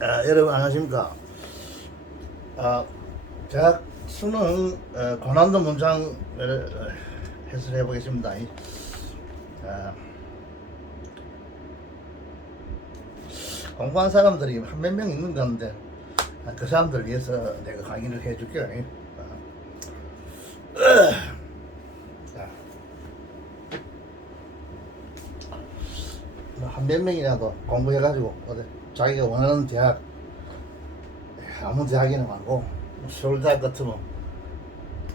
여러분 안녕하십니까. 대학 수능 고난도 문장을 해설해 보겠습니다. 어, 공부한 사람들이 한 몇 명 있는 건데 그 사람들 위해서 내가 강의를 해줄게요. 자, 한 몇 명이라도 공부해가지고 자기가 원하는 대학, 아무 대학이나 말고 서울대학 같으면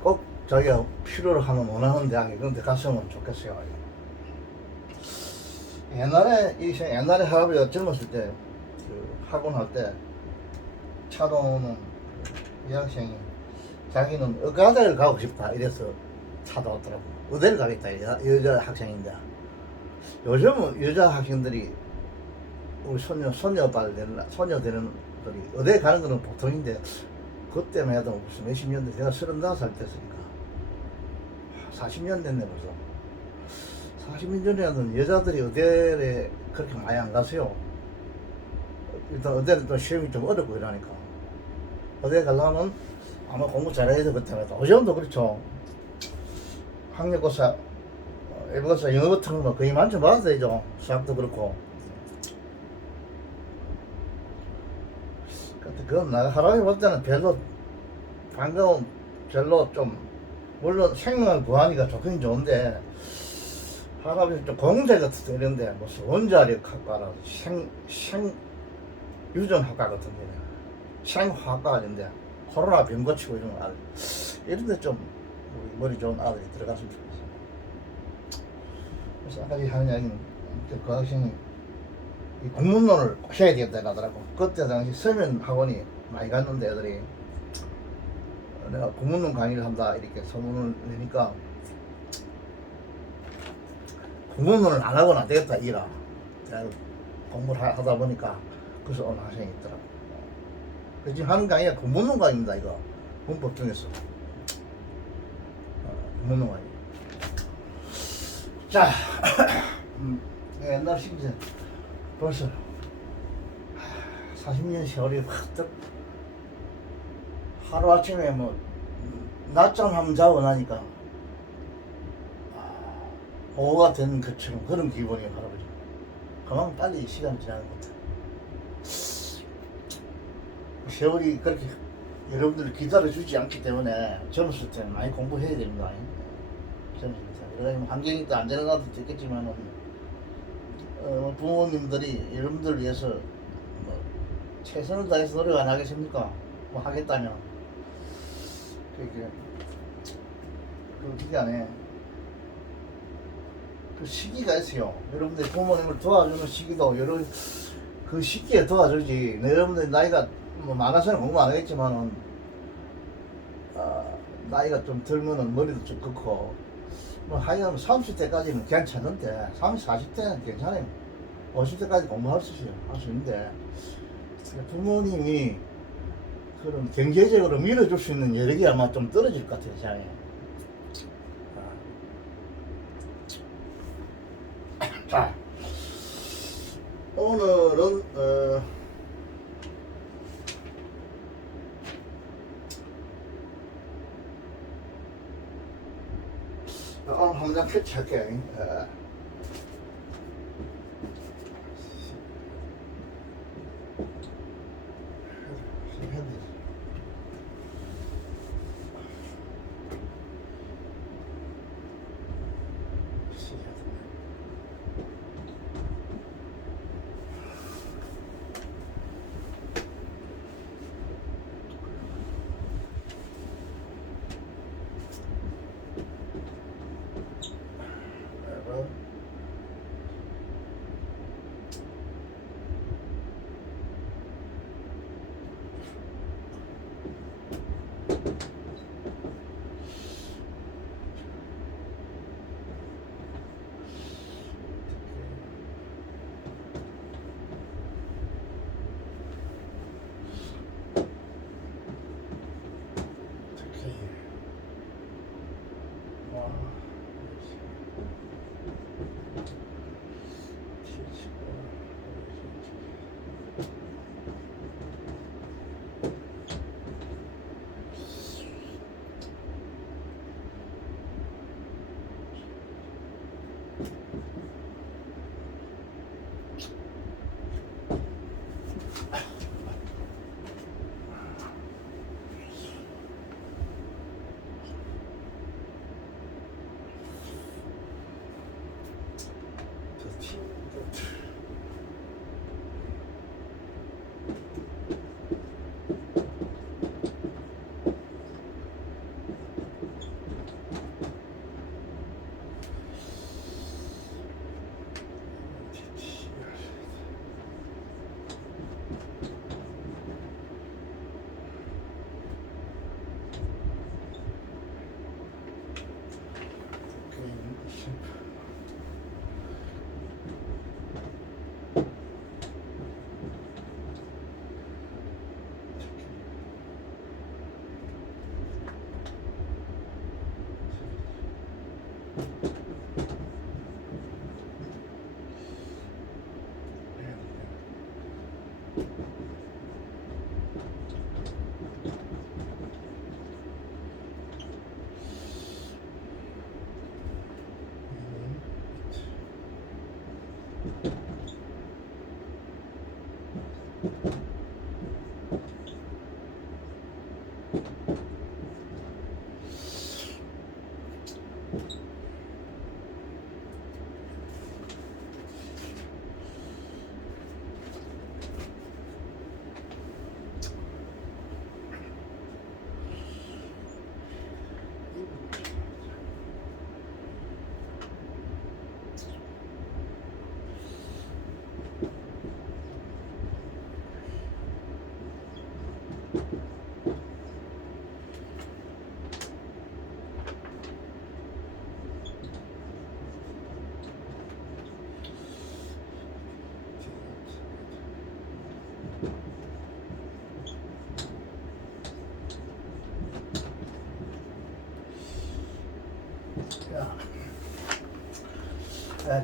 꼭 자기가 필요로 하는 원하는 대학에 그런 데 갔으면 좋겠어요. 옛날에 할아버지가 젊었을 때 학원 할 때 차도는 이 학생이 자기는 의과대를 가고 싶다 이래서 찾아왔더라고. 의대를 가겠다 여자 학생인데, 요즘은 여자 학생들이 우리 소녀 되는 들이 의대 가는 거는 보통인데, 그때만 해도 무슨 몇십 년 대, 내가 35살 됐으니까 40년 됐네 벌써. 40년 전에는 여자들이 의대에 그렇게 많이 안 가세요. 일단 의대는 또 시험이 좀 어렵고 이러니까 의대 가려면 아마 공부 잘해야 돼. 그때만 해도 요즘도 그렇죠. 학력고사, 외국어사, 영어 같은 거 거의 만점 받아야 되죠. 수학도 그렇고. 근데 그건 내가 할아버지 볼 때는 별로 반가운, 별로 좀, 물론 생명을 구하니까 좋긴 좋은데, 할아버지 좀 공대 같은 이런데 무슨 원자력 학과라 유전학과 같은 데는 생화학과 아닌데 코로나 병 고치고 이런 거 이런데 좀 우리 머리 좋은 아들이 들어갔으면 좋겠어. 그래서 아까 하는 이야기는 그 학생이 이 국문론을 해야 되겠다 하더라고. 그때 당시 서면 학원이 많이 갔는데 애들이 내가 국문론 강의를 한다 이렇게 소문을 내니까 국문론을 안 하고는 안 되겠다 이라 공부를 하다 보니까 그래서 온 학생이 있더라고. 지금 하는 강의가 국문론 강의입니다. 이거 문법 중에서 국문론 강의. 자, 옛날 심지어 벌써 40년 세월이 확 하루아침에 뭐 낮잠 한번 자고 나니까 오후가 된 것처럼 그런 기분이에요. 할아버지 그만큼 빨리 시간이 지나는 것 같아요. 세월이 그렇게 여러분들 기다려주지 않기 때문에 젊었을 때는 많이 공부해야 됩니다. 젊었을 때 그래서 환경이 또 안 되는 것도 있겠지만 부모님들이 여러분들 위해서 뭐 최선을 다해서 노력 안 하겠습니까? 뭐 하겠다면 그 기간에 그 시기가 있어요. 여러분들 부모님을 도와주는 시기도 그 시기에 도와주지. 여러분들 나이가 뭐 많아서는 공부 안 하겠지만은 나이가 좀 들면은 머리도 좀 긋고 뭐 하여간 30대까지는 괜찮은데 30, 40대는 괜찮아요. 50대까지 공부할 수 있어요. 할 수 있는데 부모님이 그런 경제적으로 밀어줄 수 있는 여력이 아마 좀 떨어질 것 같아요. 세상에. 자, 오늘은 오늘 한 문장 캐치할게요.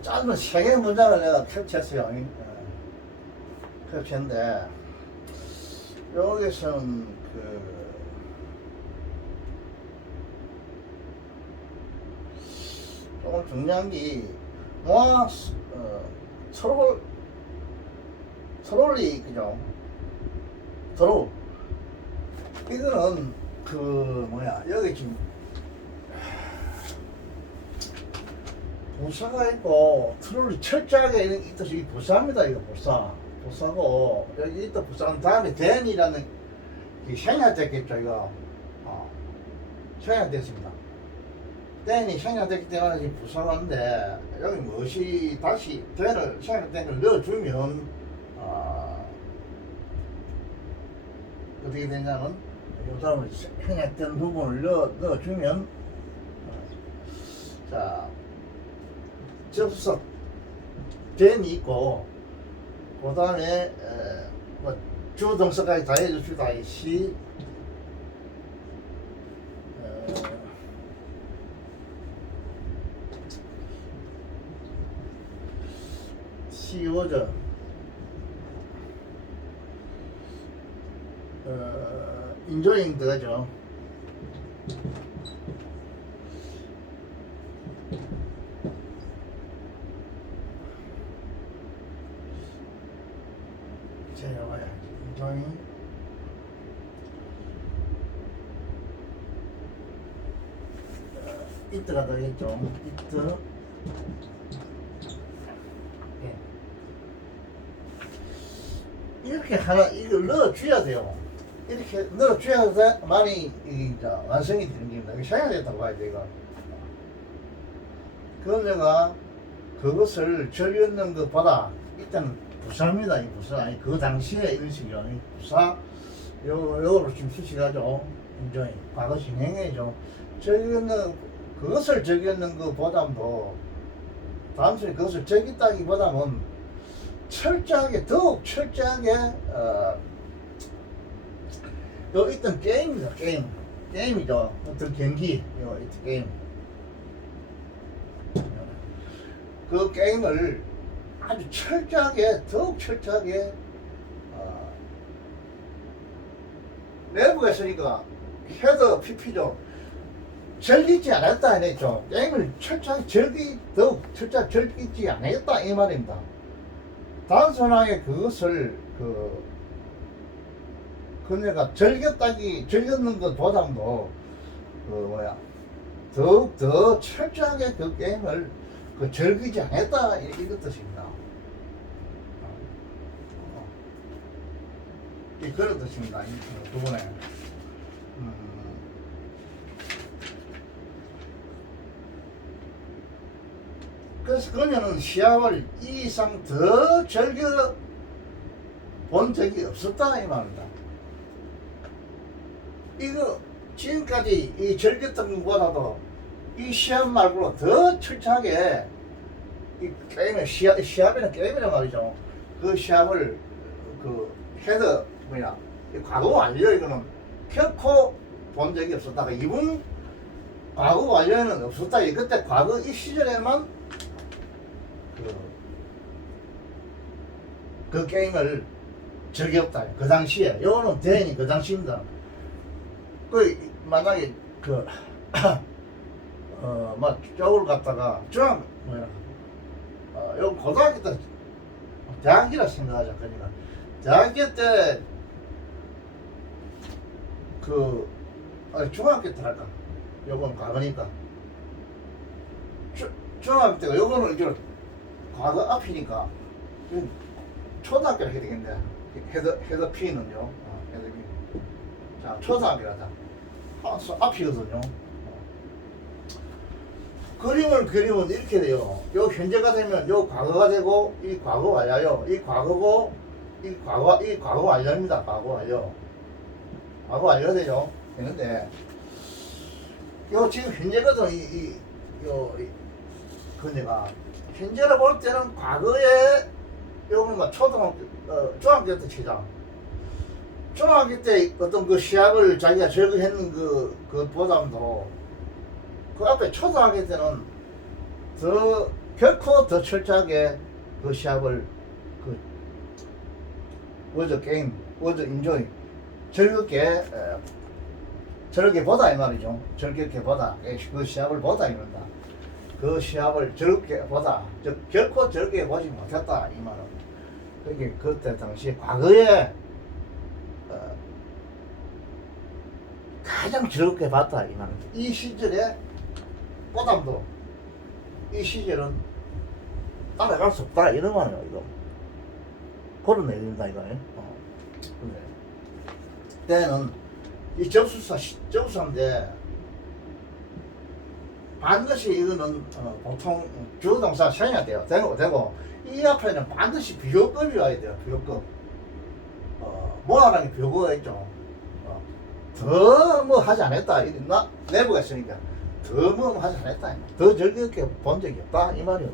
짧은 3개 문장을 내가 캡처했어요. 캡처했는데 여기서는 조금 중요한 게 뭐 서로리 그죠? 서로 이거는 여기 지금 부사가 있고 트롤이 철저하게 있는 뜻이 부사입니다. 이거 부사고 여기 있다 부사는 다음에 den이라는 생략됐겠죠. 이거 생략됐습니다. den이 생략됐기 때문에 지금 부사가 왔는데 여기 무엇이 다시 den을 생략된 걸 넣어주면 어떻게 되냐면 이 다음에 생략된 부분을 넣어주면 자 접속 den이 있고 그 다음에 주동사까지 다 해줍시다. 시워저 enjoying 들어가죠. enjoying it가 되겠죠. it 이렇게 하나 이걸 넣어줘야 돼요. 이렇게 넣어줘야 많이 완성이 되는 겁니다. 이게 생략됐다고 봐야 돼. 이거 그럼 내가 그것을 적였는 것보다 일단 부사입니다. 이 부사 아니 그 당시에 이런 식이요. 이 부사 요거로 지금 수식하죠. 이제 과거 진행해죠. 그것을 적였는 것보다도 단순히 그것을 적였다기보다는 철저하게 더욱 철저하게 요 있던 게임이죠. 게임이죠. 어떤 경기 요 있던 게임 그 게임을 아주 철저하게 더욱 철저하게 내부가 있으니까 헤더 PP죠. 즐기지 않았다 했죠. 게임을 철저하게 더욱 철저하게 즐기지 않았다 이 말입니다. 단순하게 그것을 그녀가 즐겼는 것보다도 더욱 더 철저하게 그 게임을 즐기지 않았다 이런 뜻입니다. 그런 뜻입니다. 이 부분에 그래서 그녀는 시합을 이 이상 더 즐겨 본 적이 없었다 이 말입니다. 이거 지금까지 이 즐겼던 것보다도 이 시합 말고 더 철저하게 이 게임을 시합이나 게임이란 말이죠. 그 시합을 헤더 과거 완료 이거는 결코 본 적이 없었다. 이분 과거 완료에는 없었다. 그때 과거 이 시절에만 그 게임을 적이 없다. 그 당시에. 요거는 대인이 그 당시입니다. 그, 만약에, 그, 막, 쪽을 갖다가, 요 고등학교 때, 대학이라 생각하자. 그러니까, 대학교 때, 중학교 때 할까? 요건 과거니까. 중학교 때가, 요거는 이제 과거 앞이니까, 초등학교를 해야 되겠네. 헤더 P는요. 헤더 P. 자, 초등학교라자. 앞이거든요. 그림을 그리면 이렇게 돼요. 요 현재가 되면 요 과거가 되고, 이 과거 완료요. 이 과거고, 이 과거 완료입니다. 과거 완료. 과거 완료가 돼요. 되는데, 요 지금 현재거든, 근데가, 현재를 볼 때는 과거에, 요거는 막 중학교 때 치자. 중학교 때 어떤 그 시합을 자기가 적응했는 그보다도 그 앞에 초등학교 때는 결코 더 철저하게 그 시합을 워드 게임, 워드 인조이 즐겁게 보다 이 말이죠. 즐겁게 보다 그 시합을 보다 이런다. 그 시합을 즐겁게 보다 결코 즐겁게 보지 못했다 이 말은. 그게 그때 당시에 과거에 가장 즐겁게 봤다 이 말은. 이 시절에 보담도 이 시절은 따라갈 수 없다 이런 말이에요. 이거 그런 내용이다 이거. 근데 때는 이 접수사인데 반드시 이거는 보통 주동사 생략 돼요. 되고 이 앞에는 반드시 비교급이 와야 돼요. 비교급. 뭐하라는 비교가 있죠. 더 뭐 하지 않았다. 내부가 있으니까 더 뭐 하지 않았다. 더 즐겁게 본 적이 없다 이 말이에요.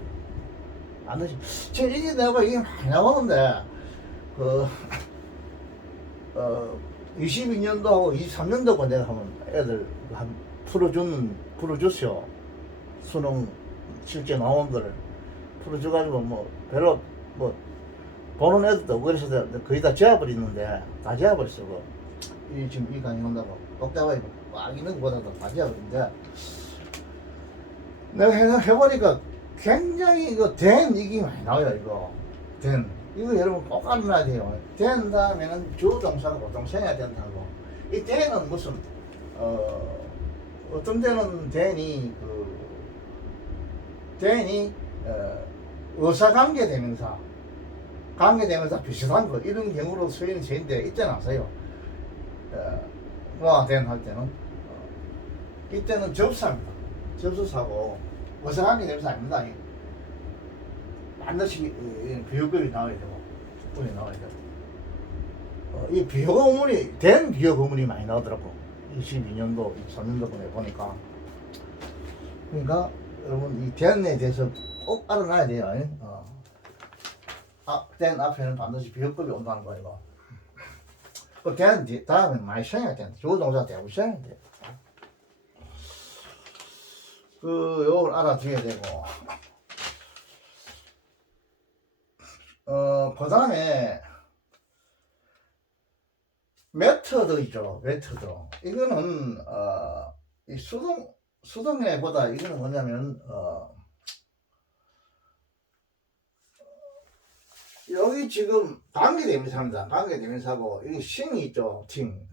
반드시 지금 이게 내가 이게 많이 나오는데 22년도하고 23년도고 내가 하면 애들 한 풀어줬어요. 수능 실제 나온 거를 풀어줘가지고 뭐 별로 뭐 보는 애들도 없고 그래서 거의 다 지워버리는데 다 지워버렸어. 지금 이 강의 온다고 똑딱하게 막 있는 것보다도 다 지워버리는데 내가 해보니까 굉장히 이거 된 이게 많이 나와요. 이거 여러분 꼭 알아놔야 돼요. 된 다음에는 주동사가 보통 생겨야 된다고. 이 된은 무슨 어떤 데는 된이 의사관계 대명사 관계대명사 비슷한 거 이런 경우로 쓰이는 제인데 있지 않아서요. 된 할 때는 이때는 접사입니다. 접수사고 의사관계 대명사 아닙니다. 반드시 비교급이 나와야 되고 조건이 나와야 되고 이 비교구문이 된 비교구문이 많이 나오더라고. 22년도 23년도 분에 보니까. 그러니까 여러분 이 된에 대해서 꼭 알아놔야 돼요. 된 앞에는 반드시 비교급이 온다는 거예요. 된 다음에 많이 생각해야 된다. 주어동사 대부분 생각해야 돼. 요걸 알아둬야 되고 그 다음에 메터드 있죠. 메터드 이거는 이 수동해보다 이거는 뭐냐면 여기 지금 관계대명사입니다. 관계대명사고 여기 싱이 있죠. 팅.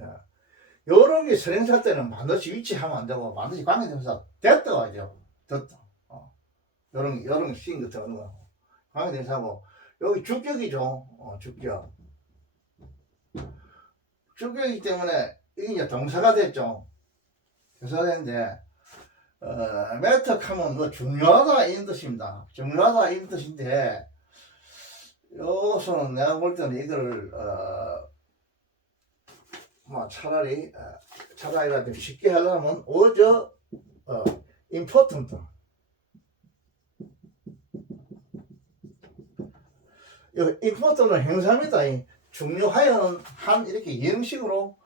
요런 게 선행사 때는 반드시 위치하면 안 되고 반드시 관계대명사 됐다 와야죠. 됐다. 요런 싱 같은 거 관계대명사고 여기 주격이죠. 주격. 주격이기 때문에 이게 이제 동사가 됐죠. 동사가 됐는데 매턱하면 뭐 중요하다 이런 뜻입니다. 중요하다 이런 뜻인데 여기서는 내가 볼 때는 이거를 뭐 차라리 좀 쉽게 하려면 오저 important 이 important은 형사입니다. 중요하여는 한 이렇게 형식으로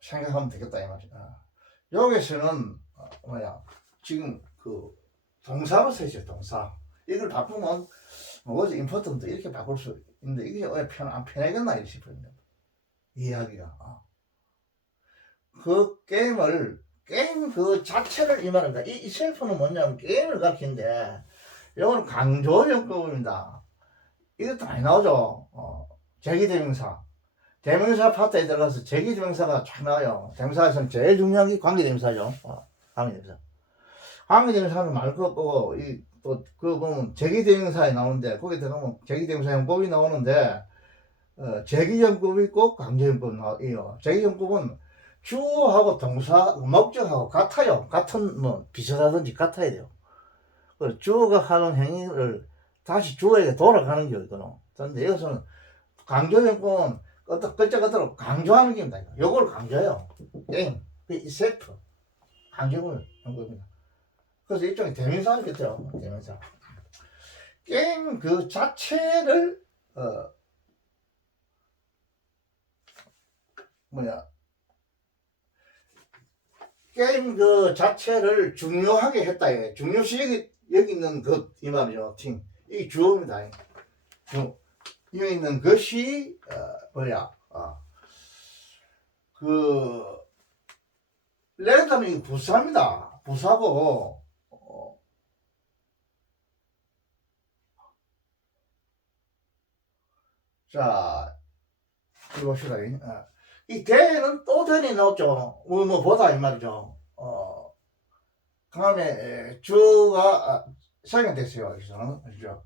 생각하면 되겠다 이 말이야. 여기서는 지금 동사로 쓰죠. 동사 이걸 바꾸면 워즈 임포턴트 이렇게 바꿀 수 있는데 이게 왜 안 편하겠나 싶어요. 이야기가. 그 게임 그 자체를 이 말입니다. 이 셀프는 뭐냐면 게임을 가르치는데 이건 강조용법입니다. 이것도 많이 나오죠. 제기대명사. 대명사 파트에 들어가서 제기대명사가 쫙 나와요. 대명사에서는 제일 중요한 게 관계대명사죠. 관계대명사. 관계대명사는 말 것 없고, 그 보면 제기대명사에 나오는데, 거기 들어가면 제기대명사 형법이 나오는데, 제기형법이 있고 강조형법이 나와요. 제기형법은 주어하고 동사, 목적하고 같아요. 같은, 비슷하든지 같아야 돼요. 주어가 하는 행위를 다시 주어에게 돌아가는 게 있거든. 그런데 여기서는 강조형법은 어떤 글자 그대로 강조하는 겁니다. 요걸 강조해요. 게임. 이 셀프. 강조형법입니다. 그래서 일종의 대명사겠죠. 대명사. 게임 그 자체를, 게임 그 자체를 중요하게 했다. 중요시 여기 있는 것, 이 말이죠. 팀. 이게 주어입니다. 여기 있는 것이, 레드하면 이거 부사입니다. 부사고, 자, 이거 봅시다. 이 대는 또 대이 나왔죠. 보다 이 말이죠. 그 다음에 주가 사용이 됐어요. 여기서는. 그죠?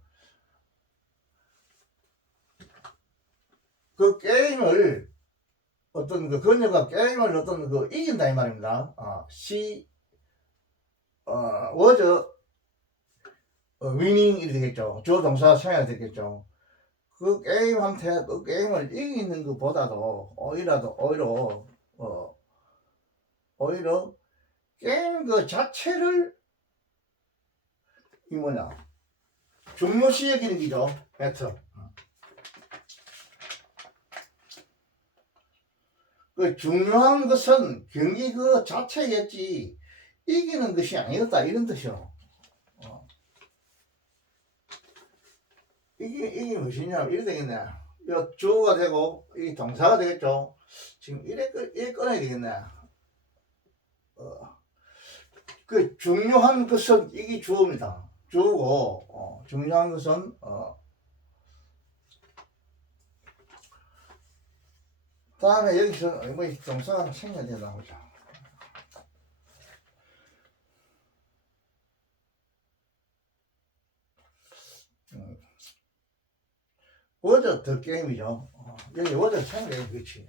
그 게임을 어떤 그녀가 게임을 이긴다 이 말입니다. was winning 이 되겠죠. 주어 동사 사용이 되겠죠. 그 게임한테 그 게임을 이기는 것보다도 오히려 게임 그 자체를 중요시 여기는 기죠. 배터. 그 중요한 것은 경기 그 자체였지 이기는 것이 아니었다 이런 뜻이요. 이게 무엇이냐 이래 되겠네. 이 주어가 되고 이 동사가 되겠죠. 지금 이래 꺼내야 되겠네. 그 중요한 것은 이게 주어입니다. 주어고 중요한 것은 다음에 여기서 동사가 생겨야 되나 보자. 워저 더 게임이죠. 여기 워저 생각해 그렇지.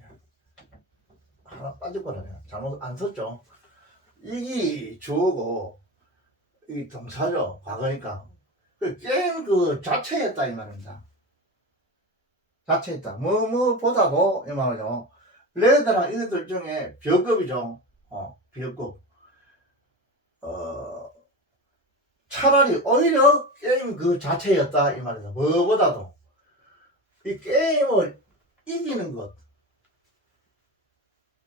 하나 빠질 거라네요. 잘못 안 썼죠. 이게 주어고 이 동사죠. 과거니까. 그 게임 그 자체였다 이 말입니다. 자체였다. 뭐보다도 이 말이죠. 레드랑 이것들 중에 벼급이죠. 벼급. 차라리 오히려 게임 그 자체였다 이 말이다. 뭐보다도 이 게임을 이기는 것.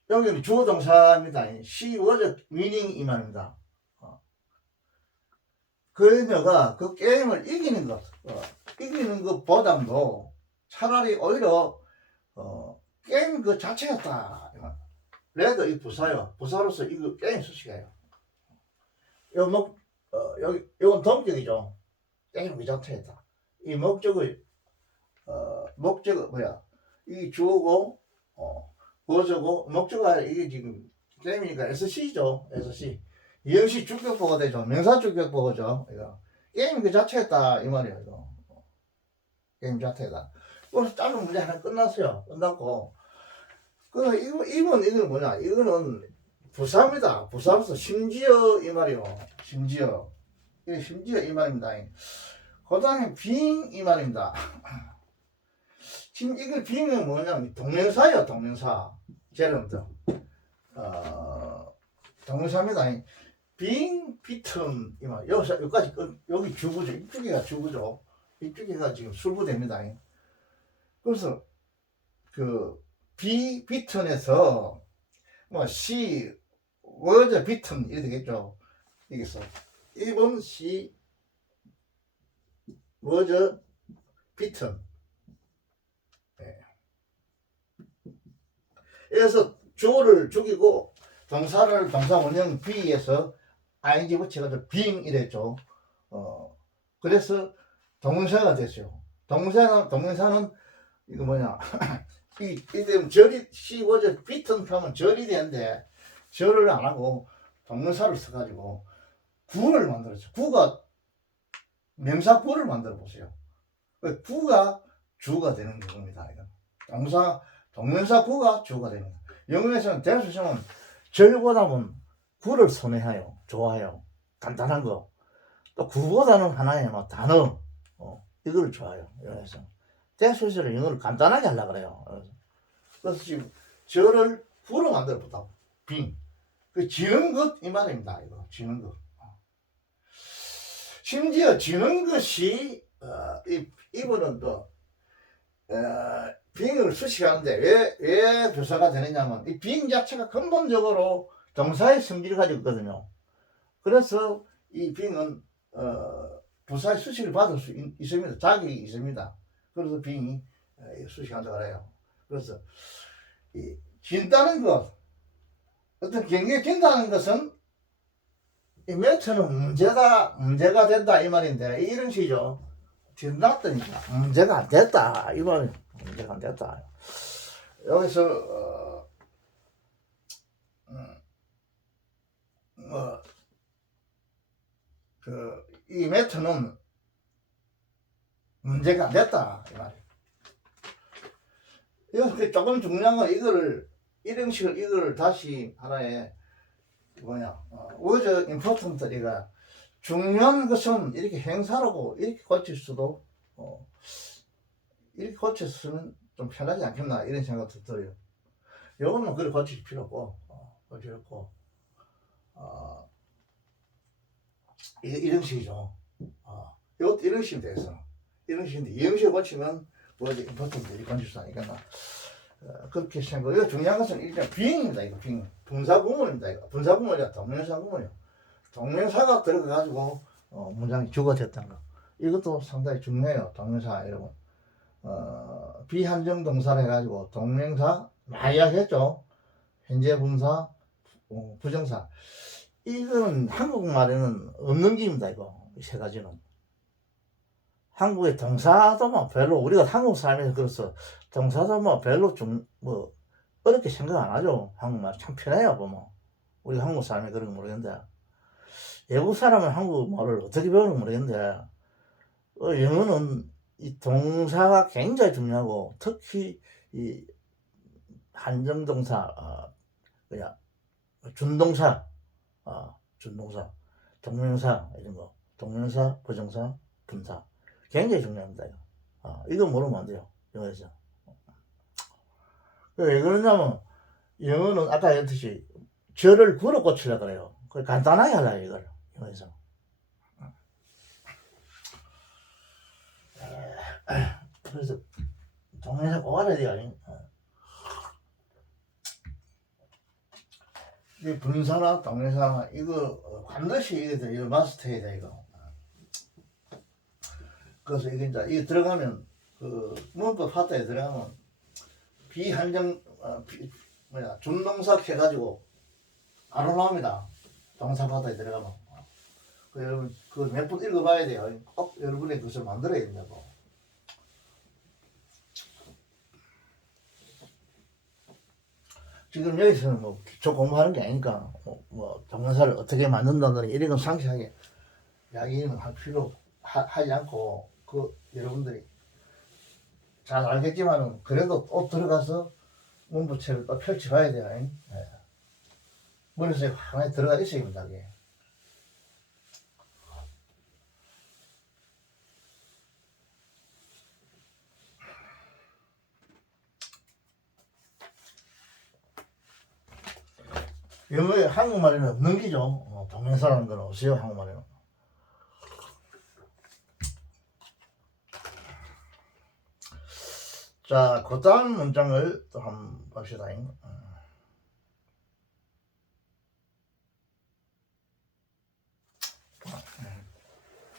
여기는 주어 동사입니다. She was winning 이 말입니다. 그녀가 그 게임을 이기는 것, 이기는 것보다도 차라리 오히려 게임 그 자체였다. 레드 이 부사요. 부사로서 이거 게임 수식이에요. 이건 동격이죠. 게임 그 자체였다. 이 목적은 이 주어고 보조고 목적가 이게 지금 게임이니까 SC죠. SC. 이형식 주격보가 되죠. 명사 주격보죠. 이거 게임 그 자체였다 이 말이에요. 이거. 게임 자체다. 그래서 짧은 문제 하나 끝났어요. 끝났고 이건 뭐냐? 이거는 부사입니다. 부사로서 심지어 이 말이요. 심지어 이 말입니다. 그 다음에 being 이 말입니다. 지금 이걸 being은 뭐냐면 동명사예요. 동명사. 제로부터 동명사입니다. being beaten 이 말. 여기까지 여기 주부죠. 이쪽에가 주부죠. 이쪽에가 지금 술부됩니다. 그래서 그 be beaten에서 she was beaten 이렇게 되겠죠. 여기서 1번 she was 비튼. 예. 그래서 주어를 죽이고 동사를 동사 원형 be에서 ing 붙여가지고 being 이랬죠. 그래서 동사가 됐어요. 동사는 이거 뭐냐 이때 절이 she was beaten 하면 절이 되는데 절을 안 하고 동사를 써가지고 구를 만들었죠. 구가 명사 구를 만들어 보세요. 구가 주가 되는 경우입니다. 이건 동명사 구가 주가 되는 거예요. 영어에서는 대수성은 절보다는 구를 선호해요. 좋아해요. 간단한 거. 또 구보다는 하나의 뭐 단어 이걸 좋아해요. 영어에서 대수성은 영어를 간단하게 하려고 그래요. 그래서 지금 절을 구로 만들어 보다. 빙. 그 지는 것 이 말입니다. 이거 지는 것. 심지어 지는 것이 이분은 또 빙을 수식하는데 왜 교사가 되느냐면 이 빙 자체가 근본적으로 동사의 성질을 가지고 있거든요. 그래서 이 빙은 부사의 수식을 받을 수 있습니다. 자격이 있습니다. 그래서 빙이 수식한다고 해요. 그래서 이 진다는 것, 어떤 경기에 진다는 것은 이 매체는 문제가 된다 이 말인데 이런 식이죠. 진났다니까 문제가 안 됐다 이 말이 문제가 안 됐다. 여기서 이 매체는 문제가 안 됐다 이 말이. 이거 조금 중요한 건 이런 식을 이거를 다시 하나의 was important 이가 중요한 것은 이렇게 행사라고 이렇게 고칠 수도 이렇게 고쳤으면 좀 편하지 않겠나 이런 생각도 들어요. 요거는 그래 고칠 필요 없고 이런 식이죠. 이것도 이런 식이 돼서 이런 식인데 이 형식을 고치면 was important 이렇게 고칠 수 있겠나. 그렇게 생각해요. 이거 중요한 것은 일단 being입니다. 이거 being. 분사구문입니다. 이거. 분사구문이야. 동명사구문이요. 동명사가 들어가가지고 문장이 주가 됐다는 거. 이것도 상당히 중요해요. 동명사 여러분. 비한정 동사를 해가지고 동명사 많이 하겠죠. 현재 분사, 부정사. 이거는 한국말에는 없는 기입니다. 이거 이 세 가지는. 한국의 동사도 뭐 별로 우리가 한국 사람에서 그래서 동사도 뭐 별로 좀 뭐 어렵게 생각 안 하죠. 한국말 참 편해요. 보면 우리 한국 사람이 그런 거 모르겠는데 외국 사람은 한국말을 어떻게 배우는지 모르겠는데 영어는 이 동사가 굉장히 중요하고 특히 이 한정동사 준동사 준동사 동명사 이런 거 동명사 부정사 분사 굉장히 중요합니다. 이거 모르면 안 돼요. 영어에서. 왜 그러냐면 영어는 아까 했듯이 절을 구로 고치려고 그래요. 간단하게 하려고 이걸 영어에서. 그래서 동영상 꼭 알아야 돼요. 이 분사나 동영상 이거 반드시 이거 마스터해야 돼 이거. 그래서 이게 이제 이게 들어가면 그 문법 파트에 들어가면 비한정 준동사 해가지고 바로 나옵니다. 동사 파트에 들어가면. 여러분 그 몇 번 읽어봐야 돼요. 꼭 여러분의 그것을 만들어야 된다고. 지금 여기서는 뭐 기초 공부하는 게 아니니까 뭐 동영사를 어떻게 만든다는 이런 건 상세하게 이야기는 할 필요 하지 않고 그 여러분들이 잘 알겠지만은 그래도 또 들어가서 문부책을 또 펼쳐봐야 돼요. 네. 머릿속에 하나에 들어가 있어야 됩니다. 이게. 영어에 한국말에는 없는 기죠. 동명사라는 건 없어요. 한국말에는. 자, 그 다음 문장을 또 한번 봅시다.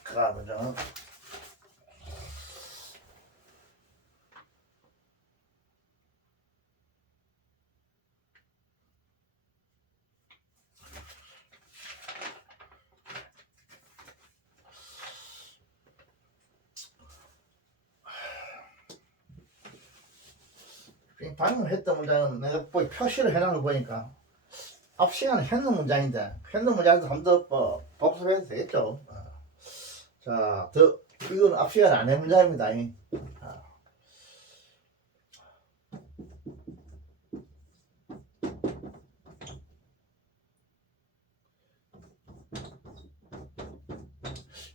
그 다음 문장은 방금 했던 문장은 내가 표시를 해놓은 거 보니까 앞 시간에 했는 문장인데 했는 문장도 한 번 더 복습해도 되겠죠. 자, 이건 앞 시간에 안 한 문장입니다.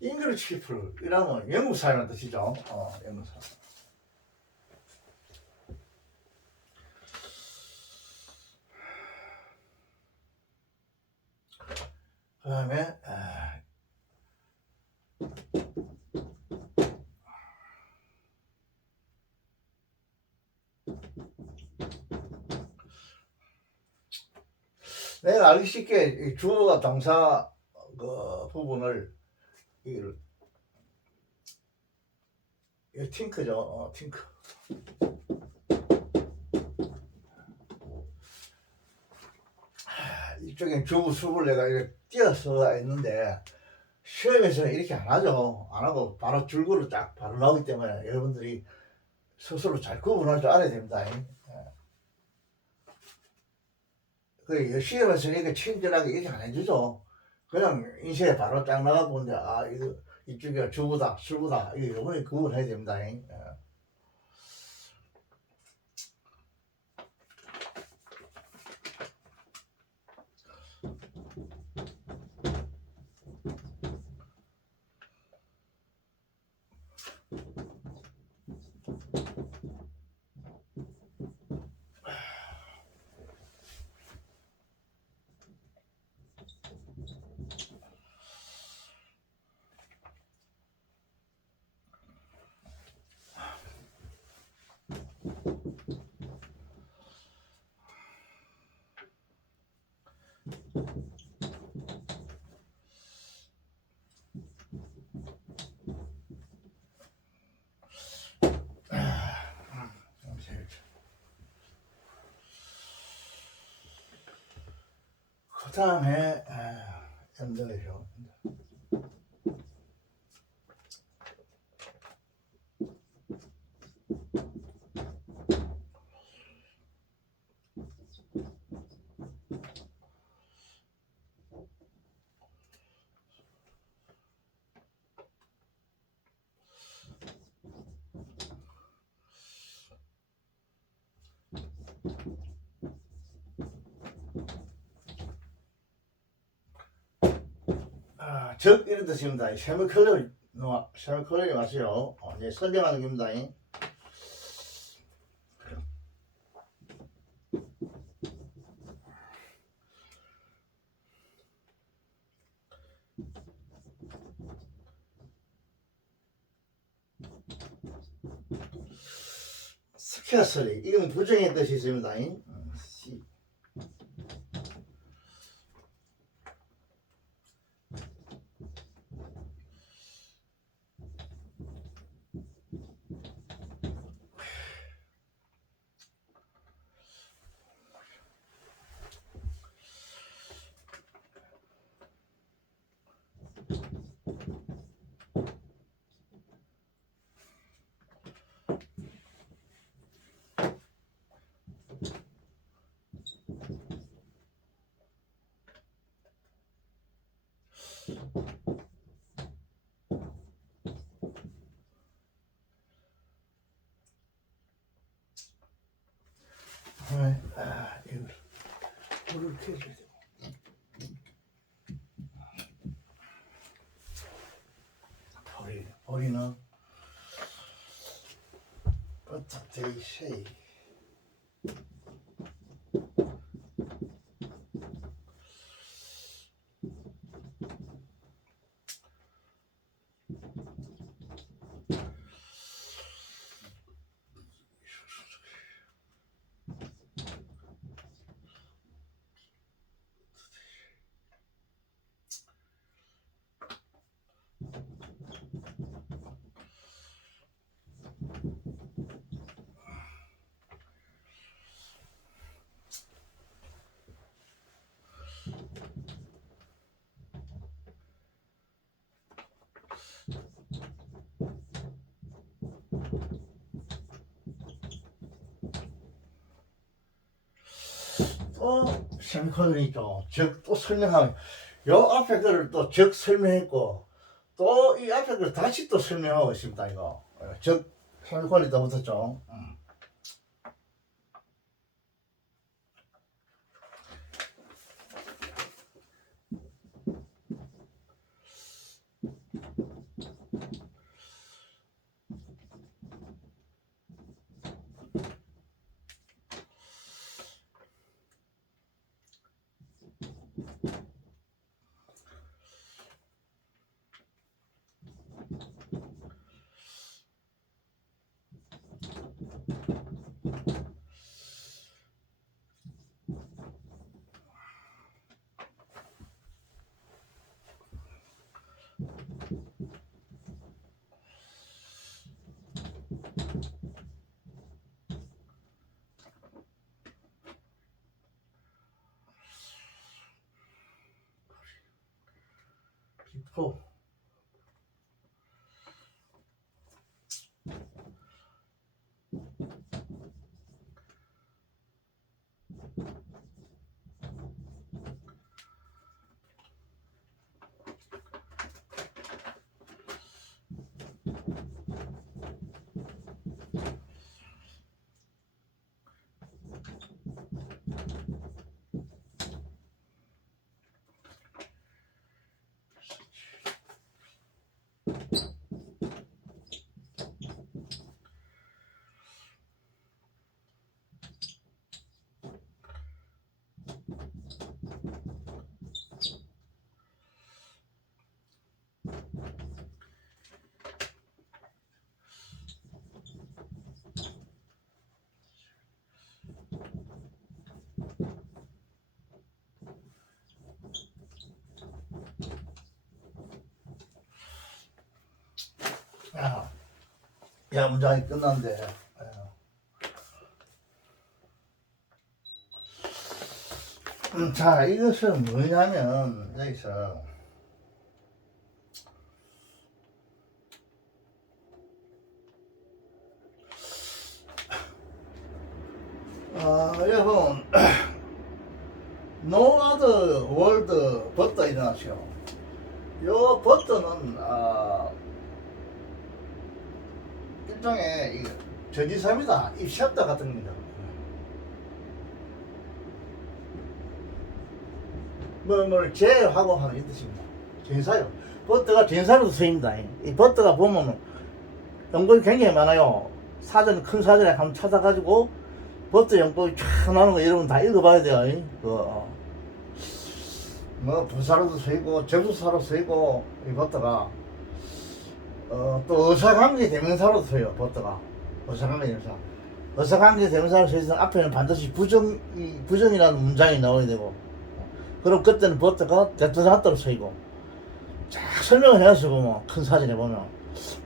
English people 이라면 영국 사람이라는 뜻이죠. 영국 사람. 그 다음에 내가 알기 쉽게 이 주어가 동사 그 부분을 이 팅크죠. 팅크. 이쪽에 주부 수를 내가 이렇게 띄어서 있는데 시험에서는 이렇게 안 하죠. 안 하고 바로 줄거로 딱 바로 나오기 때문에 여러분들이 스스로 잘 구분할 줄 알아야 됩니다. 그 시험에서는 이렇게 친절하게 이렇게 안 해주죠. 그냥 인쇄에 바로 딱 나가고 이제 이거 이쪽이 주부다 수부다 이거 요번에 구분해야 됩니다. 그 다음에 연결이죠. 즉 이런 뜻입니다. 세미콜론이 맞어요. 이제 설명하는 겁니다. 스캐서리 이건 부정의 뜻이 있습니다. 이걸 불을 켜줘야 되고. 버리는 버터데이 쉐이. 또 세미콜론이 있죠. 즉 또 설명하면 요 앞에 거를 또 즉 설명했고 또 이 앞에 거를 다시 또 설명하고 있습니다. 이거 즉 세미콜론이 또 붙었죠. 기포 야 문장이 끝났는데 자 이것은 뭐냐면 여기서 여러분 No other world 버터 일어나시오. 요 버터는 일종의 전지사입니다. 이 챕터 같은 겁니다. 뭘 제하고 하는 이 뜻입니다. 전사요. 버터가 전사로도 쓰입니다. 이 버터가 보면 연골이 굉장히 많아요. 사전 큰 사전에 한번 찾아가지고 버터 연골이 쫙 나오는 거 여러분 다 읽어봐야 돼요. 뭐 부사로도 쓰이고 접수사로 쓰이고 이 버터가 또 의사관계 대명사로도 써요. 버터가 의사관계 대명사. 의사관계 대명사로 쓰여서 앞에는 반드시 부정이라는 문장이 나와야 되고 그럼 그때는 버터가 대토사토로 쓰이고 쫙 설명을 해서 보면 큰 사진에 보면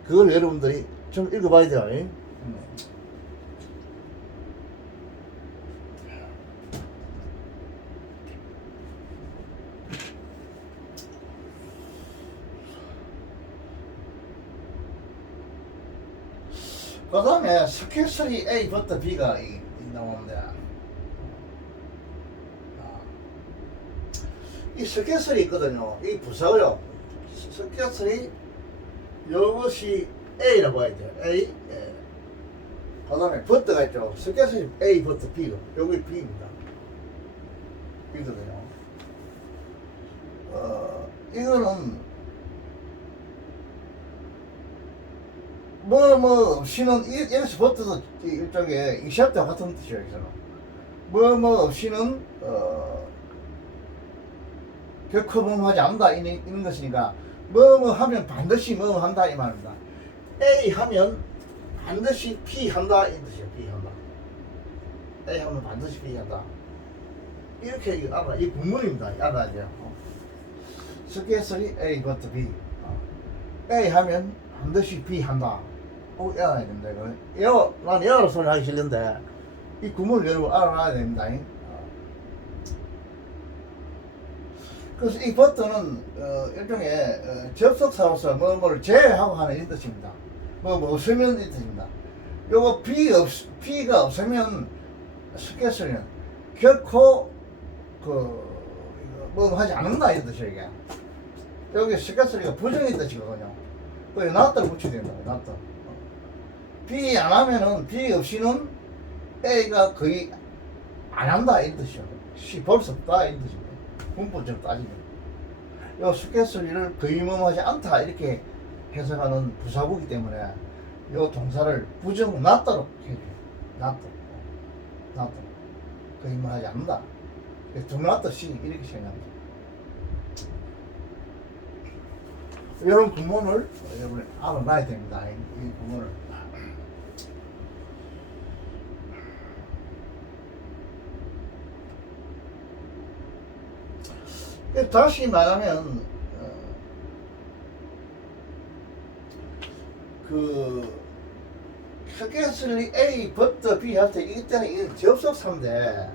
그걸 여러분들이 좀 읽어봐야 돼요. 그 다음에 스케줄이 A부터 B가 나오는데 이 스케줄이 있거든요. 이 부사고요. 스케줄이 이것이 A라고 해야 돼요. A. 그 다음에 버터가 있죠. 스케줄이 A부터 B고 여기 B입니다. B거든요. 이거는 뭐 없이는 여기서 버터도 일종의 이샵과 같은 뜻이에요. 여기서는 뭐 없이는 결코 하지 않는다 이런 것이니까 뭐 하면 반드시 뭐 한다 이 말입니다. A 하면 반드시 B 한다 이 뜻이에요. B 한다. A 하면 반드시 B 한다. 이렇게 알아. 이 구문입니다. 알아야 돼요. 스케줄이 A부터 B. A 하면 반드시 B 한다. 알아야 됩니다. 난 영어로 소리 하기 싫은데 이 구문을 여러분 알아야 됩니다. 그래서 이 버터는 일종의 접속사로서 뭐를 제외하고 하는 이 뜻입니다. 뭐 없으면 이 뜻입니다. 요거 B가 없으면 스케줄은 결코 뭐 하지 않는다 이 뜻이에요 이게. 여기 스케줄리가 부정의 뜻이거든요. 그 낫다를 붙여야 된다. 낫다. B 안 하면은 B 없이는 A가 거의 안 한다 이 뜻이야. C 볼 수 없다 이 뜻입니다. 문법적으로 따지면. 요 스케줄리를 거의무하지 않다 이렇게 해석하는 부사구이기 때문에 요 동사를 부정 낫다로 해줘요. 낫다. 낫다. 거의무하지 않는다. 두 낫다 C 이렇게 생각합니다. 이런 구문을 여러분이 알아놔야 됩니다. 이 구문을. 다시 말하면 스케줄리 A, 버터 B 할 때 이때는 이게 접속사인데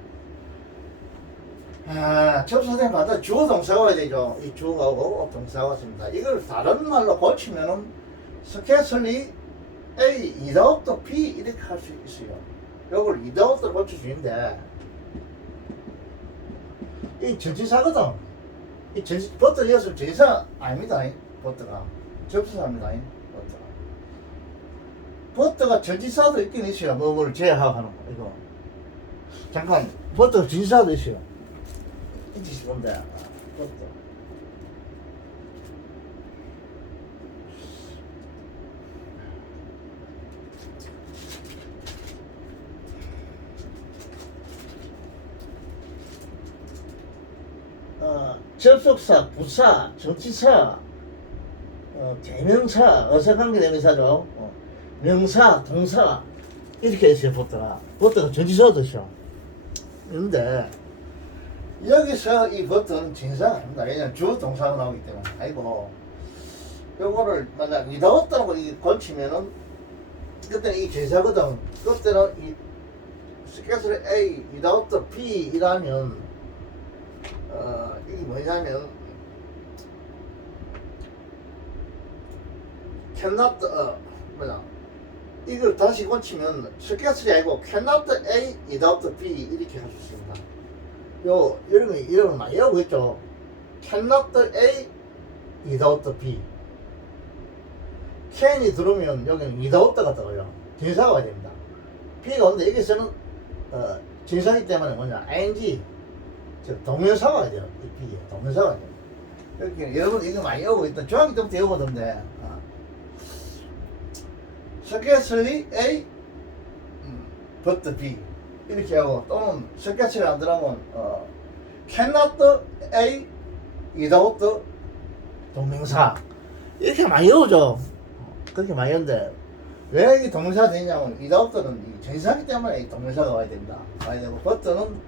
접속사마다 주어 동사가 와야 되죠. 이 주어가 오고 동사가 왔습니다. 이걸 다른 말로 고치면은 스케줄리 A, without B 이렇게 할 수 있어요. 이걸 without로 고쳐주는데 이 전치사거든. 이 버터 이었으면 전치사 아닙니다. 버터가 접속사입니다. 버터가 전치사도 있긴 있어요. 뭐를 제하고 하는 거 이거. 잠깐 버터가 전치사도 있어요. 이 뜻이 뭔데? 버터. 접속사, 부사, 전치사, 대명사, 어사관계 대명사죠. 명사, 동사 이렇게 있어요. 버터가 전치사도 있어. 그런데 여기서 이 버터는 전치사가 아닙니다. 왜냐면 주어 동사가 나오기 때문에. 아이고 요거를 만약 without라고 고치면은 그때는 이 전치사거든. 그때는 이 스케줄 A without B 이라면 이게 뭐냐면 cannot 이걸 다시 고치면 스케줄이 아니고 cannot A without B 이렇게 할 수 있습니다. 이런 거 많이 하고 있죠. cannot A without B. can이 들어오면 여기는 without가 들어요. 전사가 와야 됩니다. B가 오는데 여기서는 전사기 때문에 뭐냐 ing 동명사가 와야 돼요. 이 B에 동명사가 와야 돼요. 이렇게 여러분 이거 많이 오고 있다. 중학교 때부터 외우거든요. 스케줄리 A but B 이렇게 하고 또는 스케줄이 안 들어가면 cannot A without 동명사 이렇게 많이 외우죠. 그렇게 많이 외우는데 왜 이 동명사가 되냐면 without는 이 전사기 때문에 이 동명사가 와야 된다. 와야 되고 but는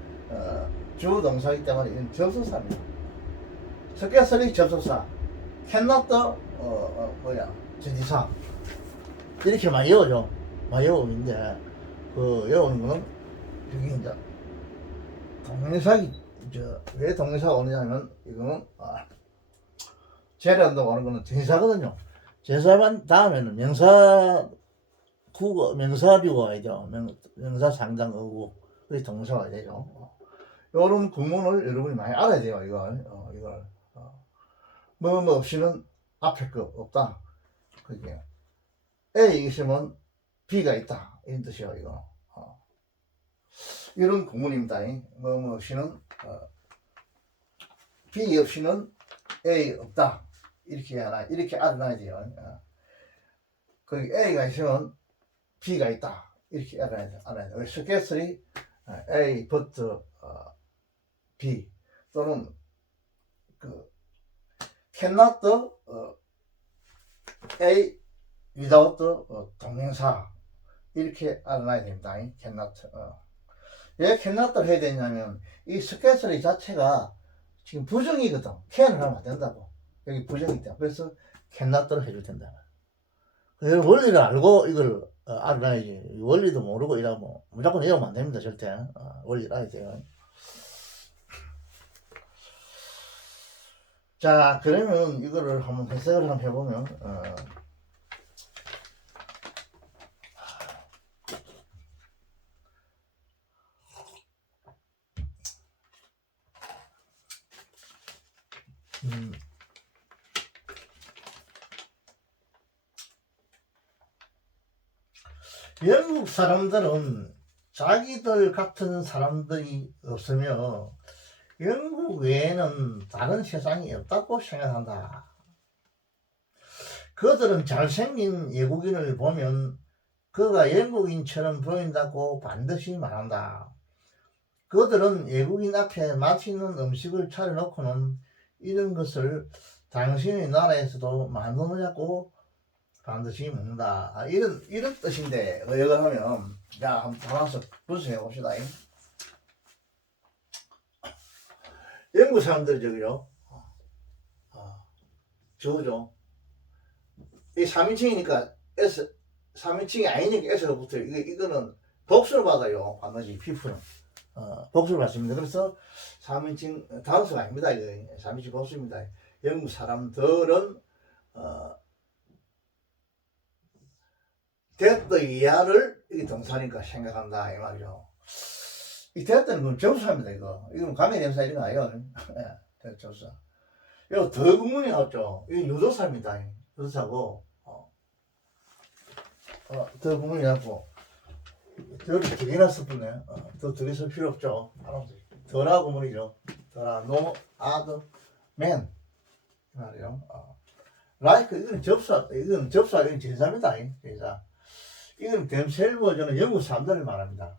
주어 동사이기 때문에 이건 접속사입니다. 스케줄리 접속사 cannot 전치사 이렇게 많이 외우죠. 많이 외우는데 외우는 거는 여기 이제 동명사기 왜 동명사가 오느냐면 이거는 재래한다고 하는 거는 전치사거든요. 전치사만 다음에는 명사 국어 명사비가 와야죠. 명사 상당 어구 그게 동사가 와야 되죠. 요런 구문을 여러분이 많이 알아야 돼요. 이걸 뭐 없이는 앞에 거 없다. 그게 A 있으면 B가 있다 이런 뜻이에요. 이거 이런 구문입니다. 뭐 없이는 B 없이는 A 없다 이렇게 알아놔야 돼요. 거기 A가 있으면 B가 있다 이렇게 알아야 돼요. 스케줄이 A but B 또는 cannot A without 동명사 이렇게 알아놔야 됩니다. cannot 왜 cannot를 해야 되냐면 이 스케줄 자체가 지금 부정이거든. can을 하면 안 된다고. 여기 부정이기 때문에 그래서 cannot를 해줄 텐다. 원리를 알고 이걸 알아놔야지. 원리도 모르고 이러면 무조건 외우면 안 됩니다. 절대 원리를 알아야 돼요. 자, 그러면 이거를 한번 해석을 한번 해보면 영국 사람들은 자기들 같은 사람들이 없으며 영국 외에는 다른 세상이 없다고 생각한다. 그들은 잘생긴 외국인을 보면 그가 영국인처럼 보인다고 반드시 말한다. 그들은 외국인 앞에 맛있는 음식을 차려놓고는 이런 것을 당신의 나라에서도 만들어놓냐고 반드시 먹는다. 이런 뜻인데, 이걸 하면, 자, 한번 하나씩 분석해 봅시다. 영국 사람들이 저기요, 저거죠. 이 3인칭이니까 S, 3인칭이 아니니까 S가 붙어요. 이거는 복수를 받아요. 반드시 피부는. 복수를 받습니다. 그래서 3인칭 단수가 아닙니다. 이거 3인칭 복수입니다. 영국 사람들은, 데트 이하를 이 동사니까 생각한다. 이 말이죠. 이 데트는 그럼 접수합니다. 이건 가면대명사 이런 거 아니에요. 데트 접수. 이거 더 구문이 나왔죠. 이건 유도사입니다. 유도사고, 더 구문이 나왔고, 더를 두 개나 썼네. 더 두 개 쓸 필요 없죠. 더라 구문이죠. 더라, no, other, man. 말이요. like, 이건 접수, 이건 진사입니다. 진사. 이건 댐셀버전은 영국 사람들을 말합니다.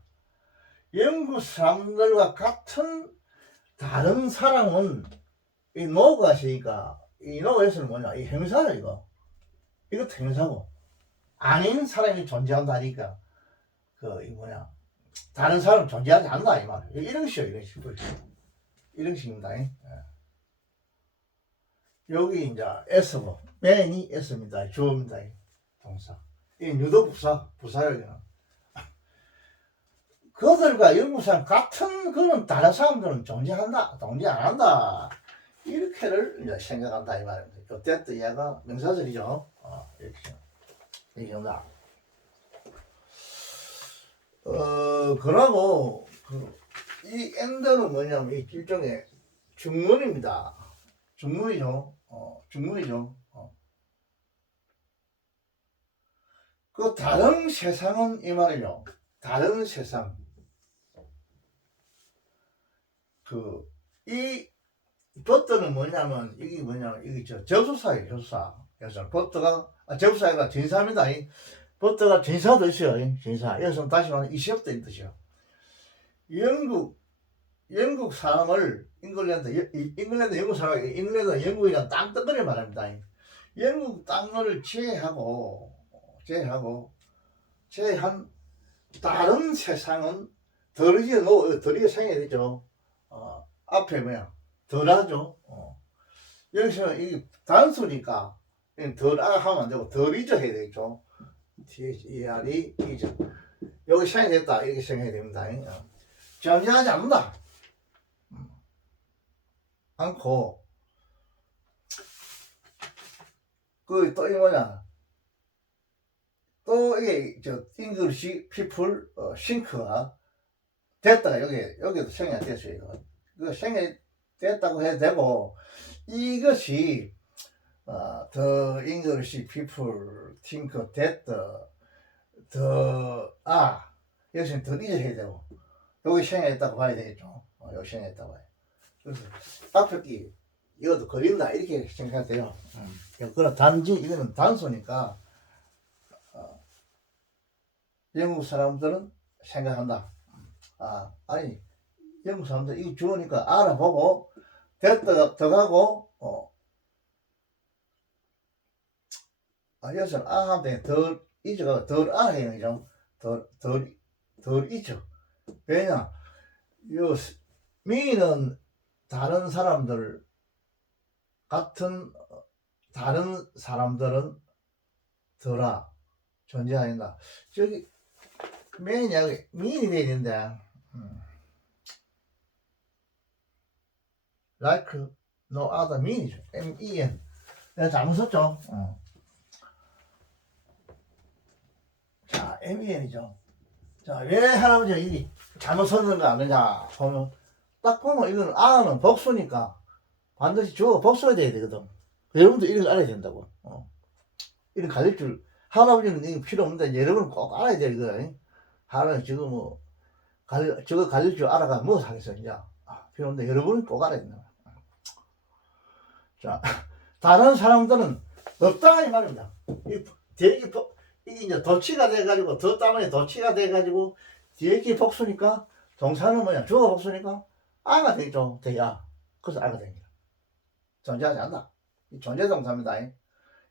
영국 사람들과 같은 다른 사람은 이 노가 있으니까 이 노에서는 뭐냐, 이 행사야. 이것도 행사고 아닌 사람이 존재한다니까 이 뭐냐, 다른 사람 존재하지 않는다 이 말. 이런 식입니다. 여기 이제 S고 man이 S입니다. 주어입니다. 동사. 이 유도 부사예요. 그들과 영국 사람 같은 그런 다른 사람들은 존재 안 한다. 이렇게를 이제 생각한다 이 말입니다. 요때 얘가 명사절이죠. 이렇게 얘기한다. 그러고 이 엔더는 뭐냐면 이 일종의 중문입니다. 중문이죠. 그 다른 세상은 이 말이요. 다른 세상. 이 버터는 뭐냐면 이게 접수사예요. 접수사. 그래서 버터가 접수사가 진사입니다. 버터가 진사도 있어요. 진사. 여기서 다시 말하면 이 시업도 있는 뜻이요. 영국 사람을 영국 사람, 잉글랜드 영국이란 땅덩어리 말합니다. 영국 땅을 제외한 다른 세상은 덜이게 생겨야 되죠. 앞에 덜하죠. 여기서는 이 단수니까 덜아 하면 안 되고 덜이죠 해야 되겠죠. THER이 이죠. 여기 생겨됐다 이렇게 생각해야 됩니다. 존재하지 않는다. 않고 또 이 뭐냐, 또 이게 English people think가 됐다가 여기도 생략 됐어요. 그 생략 됐다고 해도 되고, 이것이 the English people think that 여기서는 더 이제 해야 되고, 여기 생략했다고 봐야 되겠죠. 여기 생략했다고 봐요. 그래서 앞에 이것도 그린다 이렇게 생각해도 돼요. 그러나 단지 이거는 단수니까 영국 사람들은 생각한다. 아니 영국 사람들 이거 주어니까 알아보고 됐다가 더 가고 여기서는 하면 덜 잊어가 덜 해요. 덜 잊어. 왜냐, 요 미는 다른 사람들 같은 다른 사람들은 덜아 존재한다. 저기 맨이 여기 미인이 돼야 된다. like no other mean이죠. MEN. 내가 잘못 썼죠. 자, MEN이죠. 자, 왜 할아버지가 이 잘못 썼는가 아느냐 보면 딱 보면 이거는 아는 복수니까 반드시 주어 복수가 돼야 되거든. 여러분도 이런 거 알아야 된다고. 이런 가르칠 줄, 할아버지는 이거 필요 없는데 여러분은 꼭 알아야 돼, 이거. 할아버지 지금 뭐, 저거 가르칠 줄 알아가 뭐 하겠어, 이제. 필요 없는데 여러분은 꼭 알아야 된다. 자, 다른 사람들은 없다, 이 말입니다. 이게 이제 도치가 돼가지고, 더 때문에 도치가 돼가지고, 뒤에 복수니까, 동사는 뭐냐, 주어가 복수니까, 아가 되죠, 돼야. 그래서 아가 됩니다. 존재하지 않나. 존재동사입니다.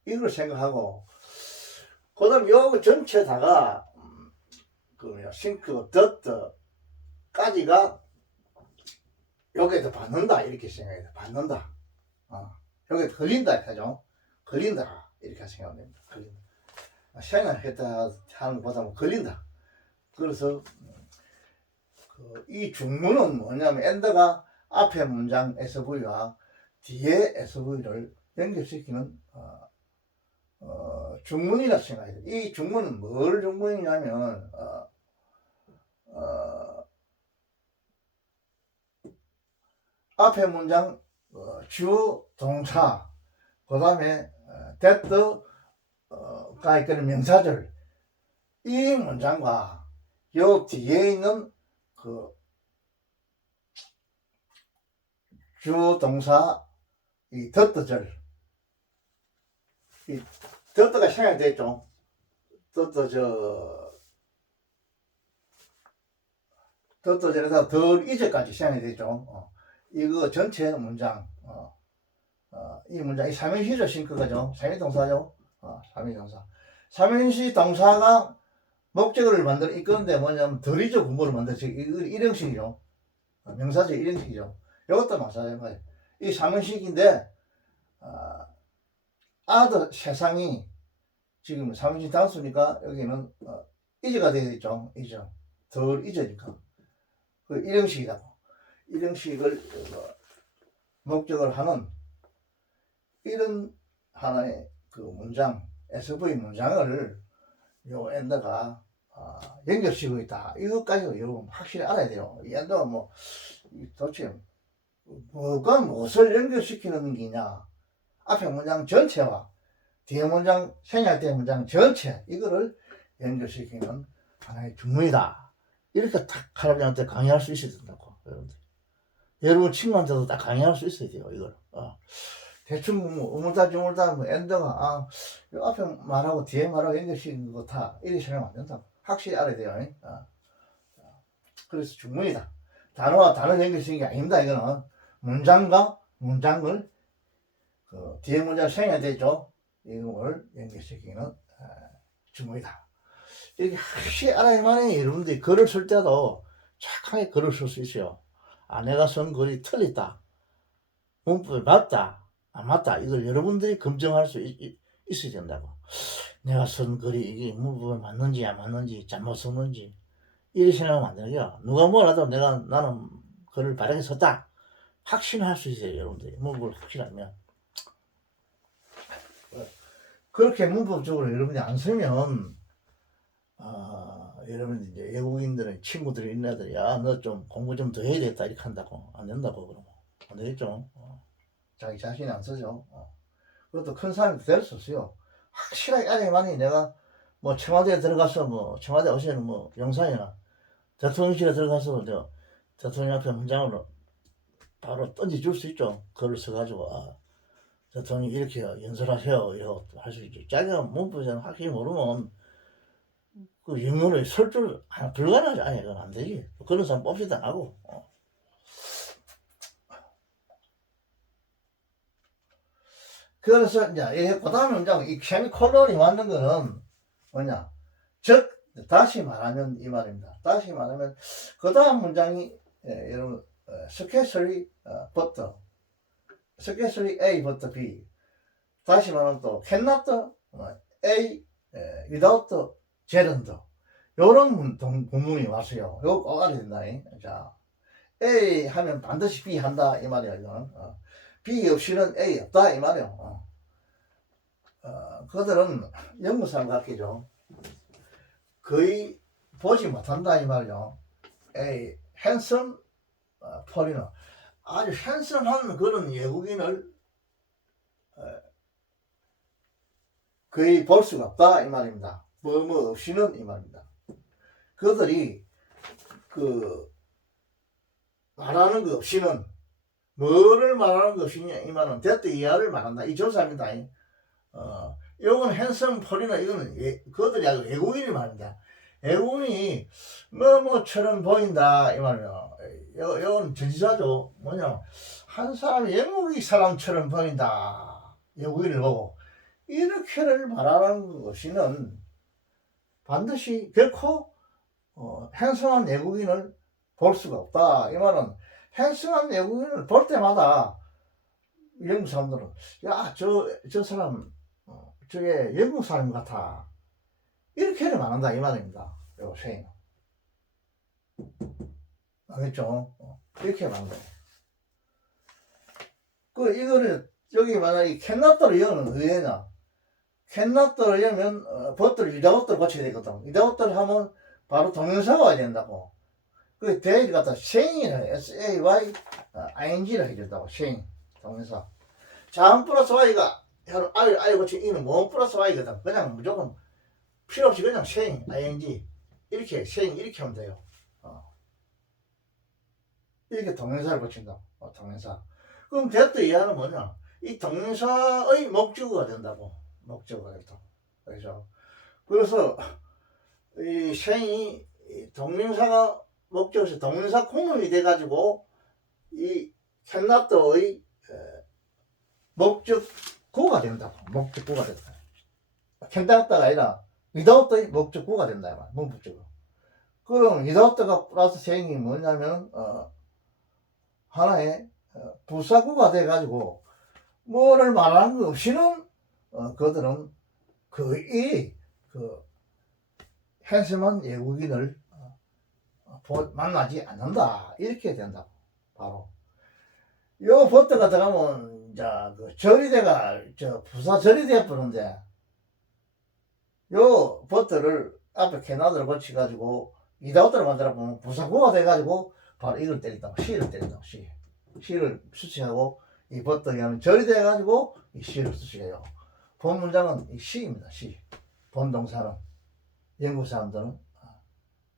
이걸 생각하고, 그 다음 요 전체다가, 싱크, 더트까지가 여기에서 받는다. 이렇게 생각해야 돼. 받는다. 여기에 걸린다. 이렇게 하죠. 걸린다. 이렇게 생각하면 됩니다. 걸린다. 생각했다 하는 것보다 걸린다. 그래서, 이 중문은 뭐냐면, 엔더가 앞에 문장 SV와 뒤에 SV를 연결시키는, 중문이라 생각해야 돼. 이 중문은 뭘 중문이냐면, 앞에 문장, 주어, 동사, 그 다음에, that가 이끄는 명사절, 이 문장과 요 뒤에 있는 주어, 동사, 이 that절, 이 that가 생략됐죠. that절에서 덜 이제까지 생략이 되죠. 이거 전체 문장, 이 문장, 이 삼행시죠, 싱크가죠. 삼행동사죠. 삼행동사. 삼행시 동사가 목적어를 만들어 이끄는데 뭐냐면 덜이죠, 분모를 만들죠. 일형식이죠. 명사죠, 일형식이죠. 이것도 마찬가지예요. 이 삼행식인데, 아들 세상이 지금 삼행시 단수니까 여기는 이제가 되어 있죠. 이제. 덜 이제니까. 그 일형식이라고. 일형식을 목적을 하는 이런 하나의 문장, SV 문장을 요 엔더가 연결시키고 있다. 이것까지도 여러분 확실히 알아야 돼요. 이 엔더가 도대체 뭐가 무엇을 연결시키는 게냐. 앞에 문장 전체와 뒤에 문장, 생략된 문장 전체, 이거를 연결시키는 하나의 중문이다. 이렇게 딱 할아버지한테 강의할 수 있어야 된다고, 여러분들. 여러분 친구한테도 딱 강의할 수 있어야 돼요, 이걸. 대충 우물다 엔더가 요 앞에 말하고 뒤에 말하고 연결시키는 거 다 이렇게 생각하면 안 된다고. 확실히 알아야 돼요. 그래서 중문이다. 단어와 단어 연결시키는 게 아닙니다. 이거는 문장과 문장을 뒤에 문장 생략되죠. 이걸 연결시키는 중문이다. 이렇게 확실히 알아야만 여러분들이 글을 쓸 때도 착하게 글을 쓸 수 있어요. 내가 쓴 글이 틀렸다. 문법이 맞다. 안 맞다. 이걸 여러분들이 검증할 수 있어야 된다고. 내가 쓴 글이 이게 문법이 맞는지 안 맞는지 잘못 썼는지 이렇게 생각하면 안 되고요. 누가 뭐라도 나는 글을 바르게 썼다. 확신할 수 있어요. 여러분들이 문법을 확신하면. 그렇게 문법적으로 여러분이 안 쓰면 여러분 이제 외국인들은 친구들이 있는 애들이 너 좀 공부 좀 더 해야 되겠다 이렇게 한다고. 안 된다고 그러면 안 되겠죠. 자기 자신이 안 쓰죠. 그것도 큰 사람이 될 수 없어요. 확실하게 알아야만이 내가 청와대에 들어가서 청와대 어제는 영상이나 대통령실에 들어가서 대통령 앞에 문장으로 바로 던져줄 수 있죠. 글을 써가지고 대통령이 이렇게 연설하세요 이러고 할 수 있죠. 자기가 문법에는 확실히 모르면 그 영문을 쓸 줄 불가능하지. 그건 안 되지. 그런 사람 뽑지도 안 하고. 그래서 이제 그 다음 문장, 이 세미콜론이 맞는 거는 뭐냐? 즉, 다시 말하면 이 말입니다. 다시 말하면 그 다음 문장이 여러분 스케줄리부터 스케줄리 A부터 B. 다시 말하면 또 cannot A without gerund. 요런 본문이 왔어요. 요거 꼭 알아야 된다. 자, A 하면 반드시 B 한다 이 말이야. 이거는 B 없이는 A 없다 이 말이야. 그들은 영국 사람 같겠죠. 거의 보지 못한다 이 말이죠. A handsome foreigner. 아주 핸섬한 그런 외국인을 거의 볼 수가 없다 이 말입니다. 뭐 없이는 이 말입니다. 그들이 그 말하는 것 없이는 뭐를 말하는 것 없이냐 이 말은 대도 이하를 말한다 이 조사입니다. 이건 핸섬 폴이나 이거는 그들이 아주 외국인이 말입니다. 외국인이 뭐처럼 보인다 이 말이에요. 이건 전지사죠. 뭐냐 한 사람이 영국이 사람처럼 보인다 외국인을 보고 이렇게를 말하는 것이는 반드시 결코 핸섬한 외국인을 볼 수가 없다 이 말은 핸섬한 외국인을 볼 때마다 영국 사람들은 야 저 사람 저게 영국 사람 같아 이렇게를 말한다 이 말입니다. 요 쉐인 알겠죠? 이렇게 말한다. 그 이거는 여기 만약에 캔나더를 여는 의외나 캔나더를 여면 버터를 위다우트를 고쳐야 되거든. 위다우트를 하면 바로 동영사가 와야 된다고. 그 대를 갖다 쉐인이라 SAY ING를 해준다고. 쉐인 동영사. 자음 플러스 Y가 I 고치 이는 모음 플러스 Y거든. 그냥 무조건 필요 없이 그냥 쉐인 ING 이렇게 쉐인 이렇게 하면 돼요. 이렇게 동영사를 고친다. 동영사. 그럼 대도 이하는 뭐냐? 이 동영사의 목적어가 된다고. 목적어가 된다. 그래서 이 쉐인이 동명사가 목적어에서 동명사 공용이 돼가지고 이 캔나더의 목적구가 된다고. 목적구가 된다. 캔나더가 아니라 without의 목적구가 된다. 문법적으로. 그럼 without가 플러스 쉐인이 뭐냐면 하나의 부사구가 돼가지고 뭐를 말하는 것 없이는 그들은 거의 그 핸섬한 외국인을 만나지 않는다 이렇게 된다고. 바로 요 버터가 들어가면 이제 그 절이대가 부사 절이대 부른데 요 버터를 앞에 캐나다를 거치가지고 이다우트를 만들어 보면 부사구가 돼가지고 바로 이걸 때린다고. 시를 때린다고. 시를 수식하고 이 버터에 하는 절이 돼가지고 이 시를 수식해요. 본 문장은 이 시입니다. 시. 본 동사는 영국 사람들은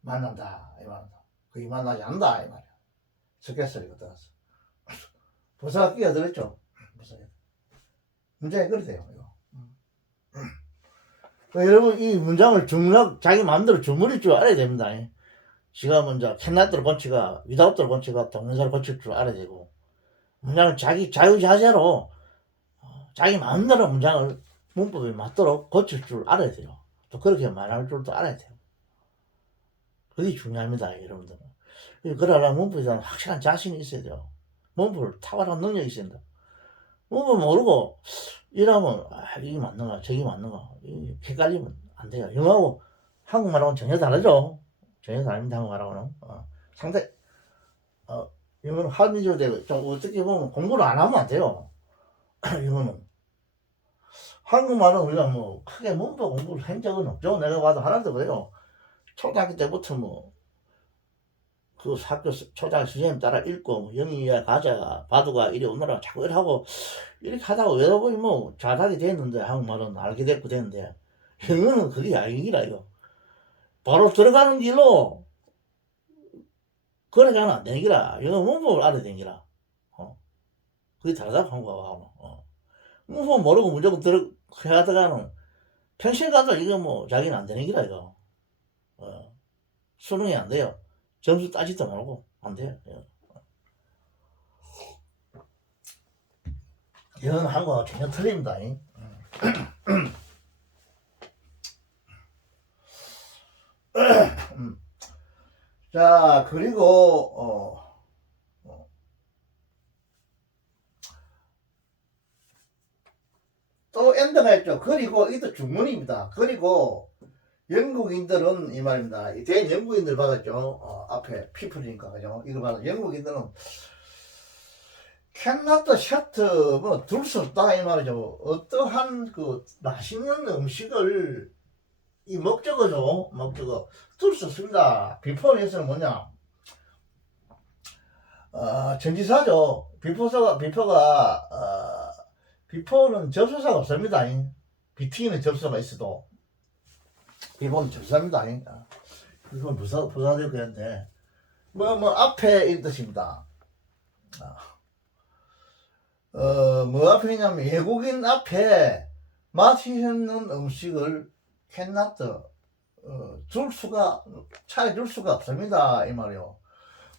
만난다 이 말이다. 거의 만나지 않는다 이 말이야. 스케스리가 들어갔어. 부사가 끼어들었죠. 문장이 그래 돼요. 이거. 여러분 이 문장을 자기 마음대로 주물일 줄 알아야 됩니다. 지가 먼저 캔나더를 고치가 위다우트를 고치가 동영사를 고칠 줄 알아야 되고 문장을 자기 자유자재로 자기 마음대로 문장을 문법에 맞도록 고칠 줄 알아야 돼요. 또 그렇게 말할 줄도 알아야 돼요. 그게 중요합니다, 여러분들은. 그러려면 문법에 대한 확실한 자신이 있어야 돼요. 문법을 탁월한 능력이 있어야 된다. 문법 모르고 이러면 이게 맞는가 저게 맞는가 헷갈리면 안 돼요. 영어하고 한국말하고는 전혀 다르죠. 전혀 다릅니다. 한국말하고는 상당히 이거는 한미적으로 되고 좀 어떻게 보면 공부를 안 하면 안 돼요. 이거는 한국말은 우리가 뭐 크게 문법 공부를 한 적은 없죠. 내가 봐도 하나도 그래요. 초등학교 때부터 뭐 그 학교 초등학교 선생님 따라 읽고 뭐 영희야 가자 바두가 이리 오너라 자꾸 이러고 이렇게 하다가 외다 보니 뭐 잘하게 됐는데 한국말은 알게 됐고 됐는데 영어는 그게 아니라 이거 바로 들어가는 길로 그래가는 안 되는 기라. 영어 문법을 알아야 되는 기라. 그게 다르다 한국하고는. 문법 모르고 무조건 해가다가는 평생 가도 이거 뭐 자기는 안 되는 기라 이거. 수능이 안 돼요. 점수 따지도 모르고 안 돼요. 영어는 한국하고 전혀 틀립니다. 자 그리고 또 엔드가 있죠. 그리고 이것도 중문입니다. 그리고 영국인들은 이 말입니다. 대인 영국인들 받았죠. 앞에 피플이니까 그죠. 이거 받아. 영국인들은 캔나더 셔트 뭐 둘 수 없다 이 말이죠. 어떠한 그 맛있는 음식을 이 목적어 둘 수 없습니다. 비포에서는 뭐냐 전지사죠. 비포는 접수사가 없습니다. 비트기는 접수사가 있어도 비포는 접수사입니다. 이건 부사되고 그랬는데 앞에 이 뜻입니다. 뭐 앞에 있냐면 외국인 앞에 맛있는 음식을 캔낫 차에 줄 수가 없습니다. 이 말이요.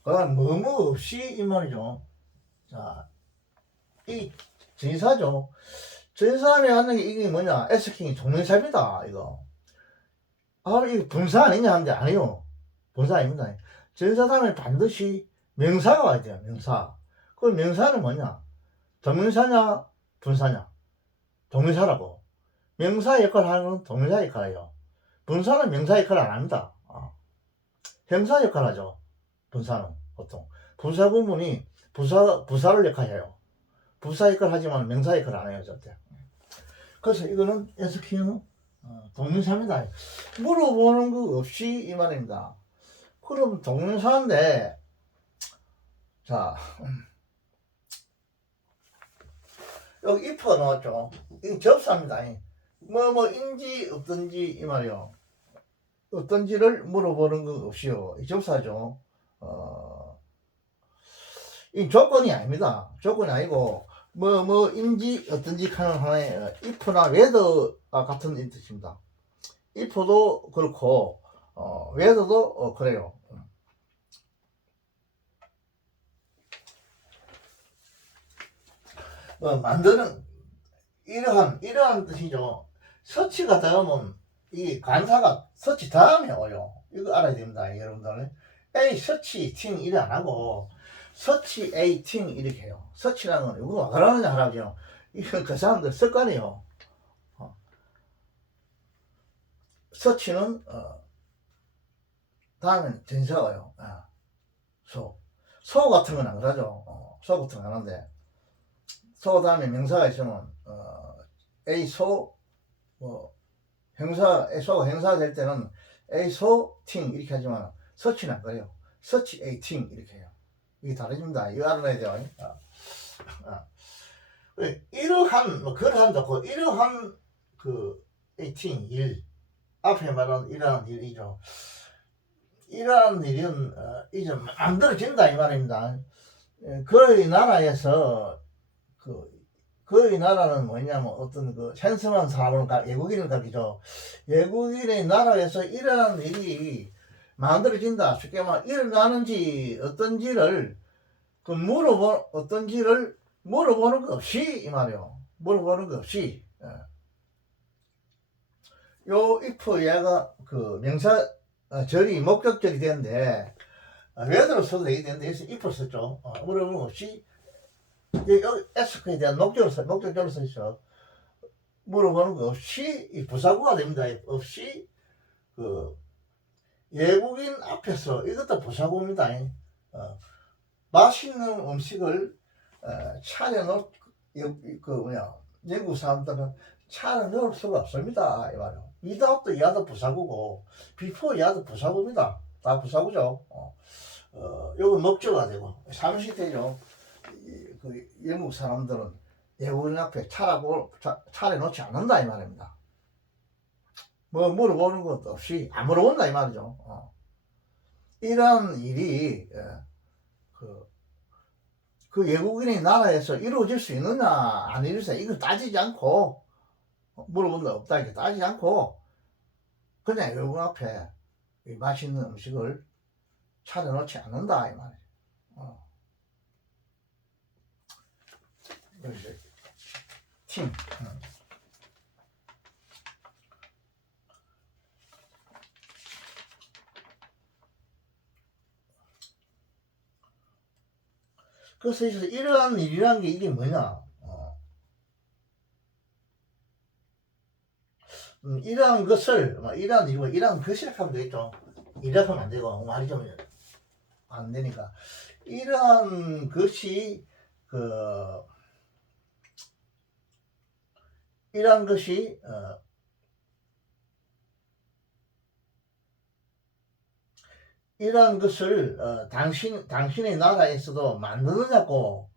그럼 뭐뭐 없이 이 말이죠. 자, 이 전사죠. 전사에 하는 게 이게 뭐냐? 에스킹이 동명사입니다. 이거. 이거 분사 아니냐 하는데 아니요. 분사 아닙니다. 전사 다음에 반드시 명사가 와야 돼요. 명사. 그 명사는 뭐냐? 동명사냐? 분사냐? 동명사라고. 명사 역할을 하는 건 동명사 역할이에요. 분사는 명사 역할을 안 합니다. 형사 역할을 하죠. 분사는 보통. 부사 구문이 부사를 역할해요. 부사 역할을 하지만 명사 역할을 안 해요. 절대. 그래서 이거는 에스킹은 동명사입니다. 물어보는 거 없이 이 말입니다. 그럼 동명사인데 자 여기 if가 나왔죠. 이거 접수합니다. 인지 없든지 이 말이요. 어떤지를 물어보는 거 없이요. 이 접수하죠. 이 조건이 아닙니다. 조건이 아니고 인지 어떤지 하는 하나의 if나 whether가 같은 뜻입니다. if도 그렇고 whether도 그래요. 만드는 이러한 뜻이죠. 서치가 다음은 이 관사가 서치 다음에 오요. 이거 알아야 됩니다, 여러분들. A 서치 팅 이래 안 하고 서치 A 팅 이렇게 해요. 서치라는 건 이거 왜 그러느냐 하라고요. 이거 그 사람들 습관이에요. 서치는 다음에는 전사가 와요. 소 같은 건 안 그러죠. 소 같은 건 안 하는데 소 다음에 명사가 있으면 A 소 소가 형사가 될 때는 A 소 팅 이렇게 하지만 서치는 안 그래요. 서치 A 팅 이렇게 해요. 이게 다릅니다. 이거 알아야 돼요. 이러한 그러한 좋고 이러한 A 팅 일 앞에 말하는 이러한 일이죠. 이러한 일은 이제 만들어진다 이 말입니다. 그의 나라에서 그의 나라는 뭐냐면 어떤 현성한 사람을 외국인을 가리죠. 외국인의 나라에서 일어나는 일이 만들어진다. 쉽게 말하면 일어나는지 어떤지를 물어보는 거 없이 이 말이요. 물어보는 거 없이. 요 if 얘가 명사 절이 목적절이 되는데 whether로 써도 되는데 여기서 if 썼죠. 물어보는 거 없이 여기 에스크에 대한 목적절로 써있어. 물어보는 거 없이 이 부사구가 됩니다. 없이 외국인 앞에서 이것도 부사구입니다. 맛있는 음식을 차려놓을 영국 사람들은 차려놓을 수가 없습니다. 이 말이요. without 야도 부사구고 before 야도 부사구입니다. 다 부사구죠. 요거 목적어가 되고 삼시대죠. 영국 사람들은 외국인 앞에 차려놓지 않는다 이 말입니다. 물어보는 것도 없이 안 물어본다 이 말이죠. 이런 일이 그 외국인의 나라에서 이루어질 수 있느냐 안 이루어질 수 있느냐 이걸 따지지 않고 물어본 거 없다 이렇게 따지지 않고 그냥 외국인 앞에 맛있는 음식을 차려놓지 않는다 이 말이죠. 여기서 팀. 그래서 이러한 일이라는 게 이게 뭐냐? 이러한 것을 이러한 일이고 이러한 것이라고 하면 되겠죠. 이라고 하면 안 되고 말이 좀 안 되니까 이러한 것이 이러한 것이 이러한 것을 당신의 나라에서도 만드느냐고.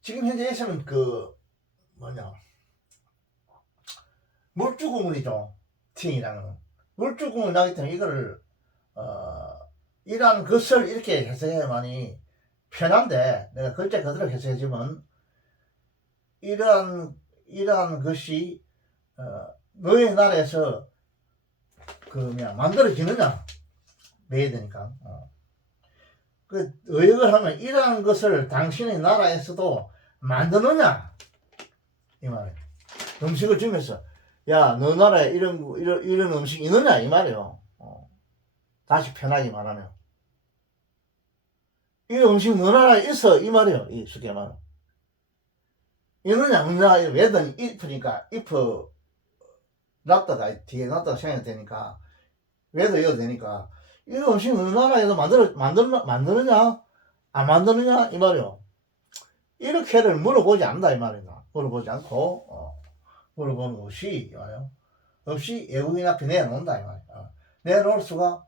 지금 현재에서는 그 뭐냐, 물주구문이죠. 팅이라는 물주구문 나기 때문에 이거를 이러한 것을 이렇게 해석해야만이 편한데, 내가 글자 그대로 해석해주면 이러한 것이 너의 나라에서 그 만들어지느냐 매야 되니까. 그 의역을 하면 이러한 것을 당신의 나라에서도 만드느냐 이 말이에요. 음식을 주면서 야, 너 나라에 이런 음식이 있느냐 이 말이에요. 다시 편하게 말하면 이 음식 너 나라에 있어 이 말이에요. 이 쉽게 말하면 있느냐 없느냐. 왜든 if니까 if 놨다가 뒤에 놨다가 생각이 되니까 왜도 이어도 되니까 이 음식 너 나라에서 만드느냐 안 만드느냐 이 말이요. 이렇게를 물어보지 않는다 이 말이다. 물어보지 않고 물어보는 것이 이 말이요. 없이 외국인 앞에 내놓는다 이 말이야. 내놓을 수가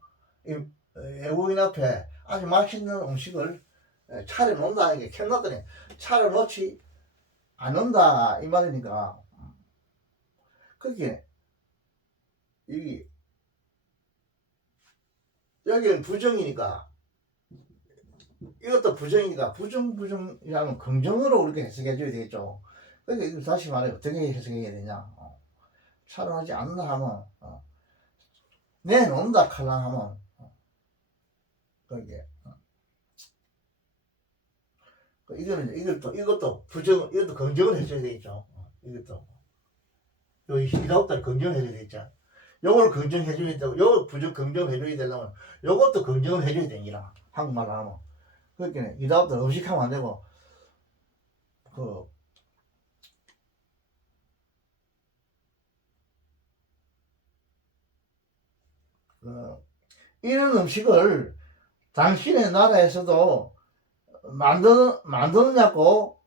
외국인 앞에 아주 맛있는 음식을 차려놓는다. 이게 캔놨더니 차려놓지 않는다 이 말이니까. 그게 여기는 부정이니까 이것도 부정이니까 부정이라면 긍정으로 우리가 해석해 줘야 되겠죠. 그러니까 이거 다시 말해 어떻게 해석해야 되냐. 촬영하지 않는다 하면 내놓는다 칼라 하면 그게 이것도 긍정을 해줘야 되겠죠. 이것도 여기 이다음달 긍정해줘야 되겠죠. 요걸 긍정해줘야 되고 요걸 긍정해줘야 되려면 요것도 긍정을 해줘야 되니라. 한국말로 하면. 그러니까 이다음달 음식하면 안 되고 이런 음식을 당신의 나라에서도 만드느냐고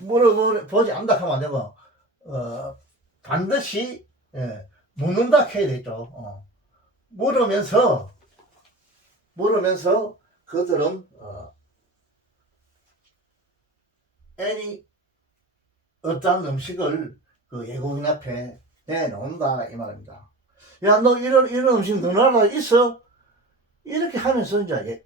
물어보지 않는다 하면 안 되고 반드시 묻는다 해야 되죠. 물으면서 그들은 어떠한 음식을 그 외국인 앞에 내놓는다 이 말입니다. 야, 너 이런 음식 너 나라에 있어? 이렇게 하면서 이제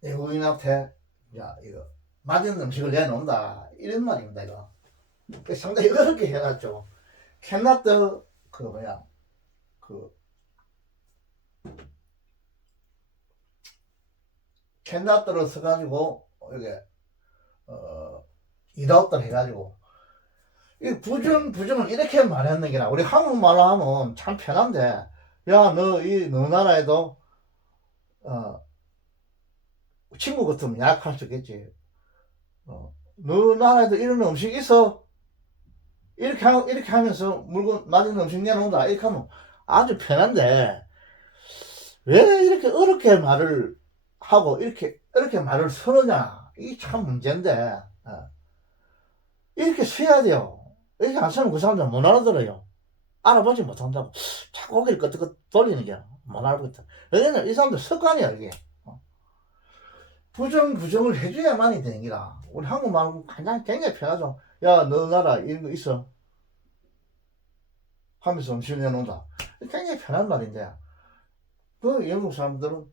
외국인 앞에 야 이거 맛있는 음식을 내놓는다 이런 말입니다. 이거 상당히 어렵게 해놨죠. 캔낫드 캔낫드로 써가지고 이게 이다웃들 해가지고 이 부정은 이렇게 말했는 게라. 우리 한국말로 하면 참 편한데 야, 너 나라에도 친구 같으면 약할 수 있겠지. 너 나라에도 이런 음식 있어? 이렇게 하면서 물건 맛있는 음식 내놓는다 이렇게 하면 아주 편한데 왜 이렇게 어렵게 말을 하고 이렇게 말을 쓰느냐. 이게 참 문제인데 이렇게 써야 돼요. 이렇게 안 쓰면 그 사람들은 못 알아들어요. 알아보지 못한다고 자꾸 고개를 끄덕끄덕 돌리는 게 못 알아보겠다. 왜냐면 이 사람들 습관이야 이게. 부정을 해줘야만이 되는 기라. 우리 한국말은 굉장히 편하죠. 야, 너 나라 이런 거 있어? 하면서 음식을 내놓는다. 굉장히 편한 말인데 그 영국 사람들은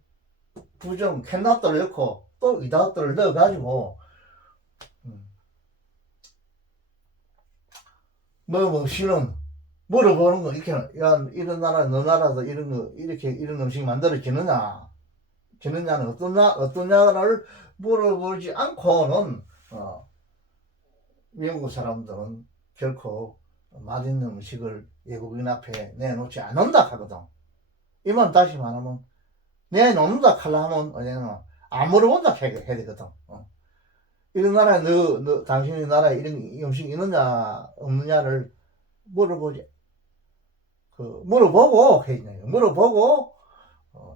캔낫들을 넣고 또 위다웃들을 넣어가지고 싫은 물어보는 거. 이렇게 야, 이런 나라 너 나라도 이런 거 이런 음식 만들어지느냐는 어떤 나라를 물어보지 않고는 외국 사람들은 결코 맛있는 음식을 외국인 앞에 내놓지 않는다 하거든. 이만 다시 말하면 내놓는다 하려 하면 안 물어본다 해야 되거든. 이런 나라에 당신의 나라에 이런 음식 있느냐 없느냐를 물어보고 물어보고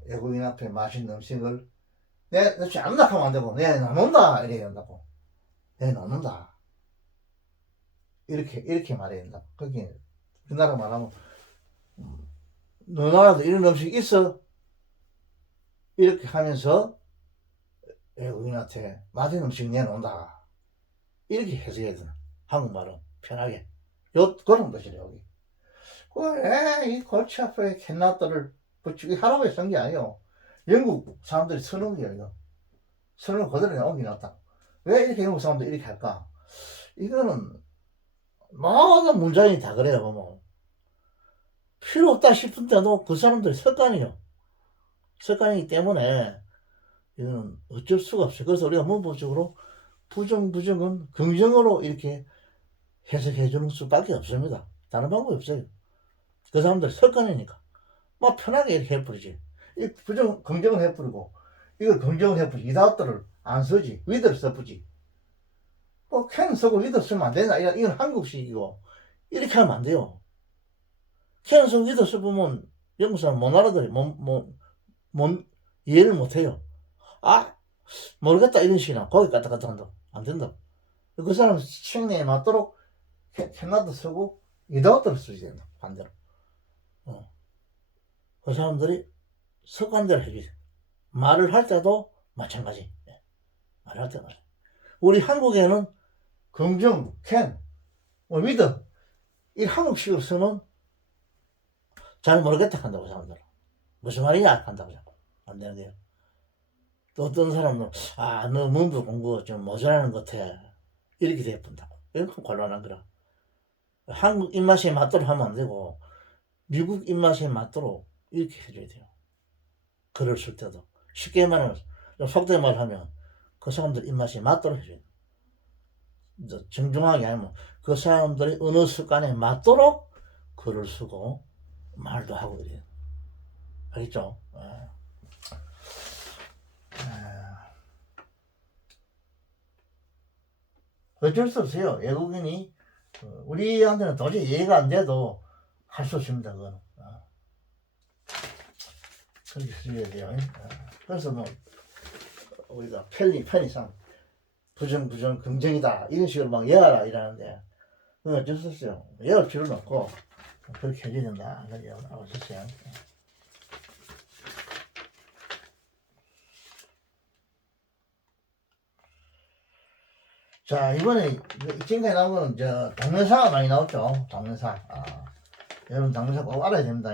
외국인 앞에 맛있는 음식을 내놓지 않는다 하면 안 되고 내놓는다 이래야 한다고. 내놓는다. 이렇게 말해야 된다. 그게 우리나라 말하면 너 나라도 이런 음식 있어? 이렇게 하면서 외국인한테 맛있는 음식 내놓는다. 이렇게 해석해야 되나? 한국말은 편하게. 그런 것이래 여기. 이 골치 아파에 캔나들을 붙이기 하라고 쓴 게 아니에요. 영국 사람들이 쓰는 거예요. 이거. 쓰는 거 그대로 옮겨놨다. 왜 이렇게 영국 사람들이 이렇게 할까? 이거는 모든 문장이 다 그래요. 보면 필요 없다 싶은데도 그 사람들이 습관이에요. 습관이기 때문에 이거는 어쩔 수가 없어요. 그래서 우리가 문법적으로 부정은 긍정으로 이렇게 해석해 주는 수밖에 없습니다. 다른 방법이 없어요. 그 사람들 습관이니까 뭐 편하게 이렇게 해버리지. 이 긍정을 해버리고 이걸 긍정을 해버리지. 이 단어들을 안 쓰지. 위드를 써버지. 뭐 캔 쓰고 위드 쓰면 안 되나? 이건 한국식이고 이렇게 하면 안 돼요. 캔 쓰고 위드 써보면 영국 사람 못 알아들어요. 이해를 못 해요. 아 모르겠다 이런 식이나 거기 갔다 갔다 한다. 안 된다. 그 사람 취향에 맞도록 캔나도 쓰고 이다우트를 쓰지 된다. 반대로. 그 사람들이 습관대로 해주지. 말을 할 때도 마찬가지. 말을 할 때도 우리 한국에는 긍정, 캔, 위드 이 한국식으로 쓰면 잘 모르겠다 한다고 사람들은. 무슨 말이냐 한다고 자꾸. 안 되는데요. 또 어떤 사람은 너 문법 공부 좀 모자라는 것 같아. 이렇게 돼본다고. 이렇게 곤란한 거라. 한국 입맛에 맞도록 하면 안 되고 미국 입맛에 맞도록 이렇게 해줘야 돼요. 글을 쓸 때도 쉽게 말하면 속된 말 하면 그 사람들 입맛에 맞도록 해줘야 돼요. 정중하게 하면 그 사람들의 언어 습관에 맞도록 글을 쓰고 말도 하고 이래요. 알겠죠? 어쩔 수 없어요. 외국인이 우리한테는 도저히 이해가 안 돼도 할 수 없습니다. 그거는. 그렇게 써야 돼요. 그래서 뭐 우리가 편의상 부정 긍정이다 이런 식으로 막 예하라 이러는데 그건 어쩔 수 없어요. 예할 필요는 없고 그렇게 해줘야 된다. 그렇게 하고 있었어요. 자 이번에 지금까지 나온 거는 동명사가 많이 나왔죠. 동명사. 여러분 동명사 꼭 알아야 됩니다.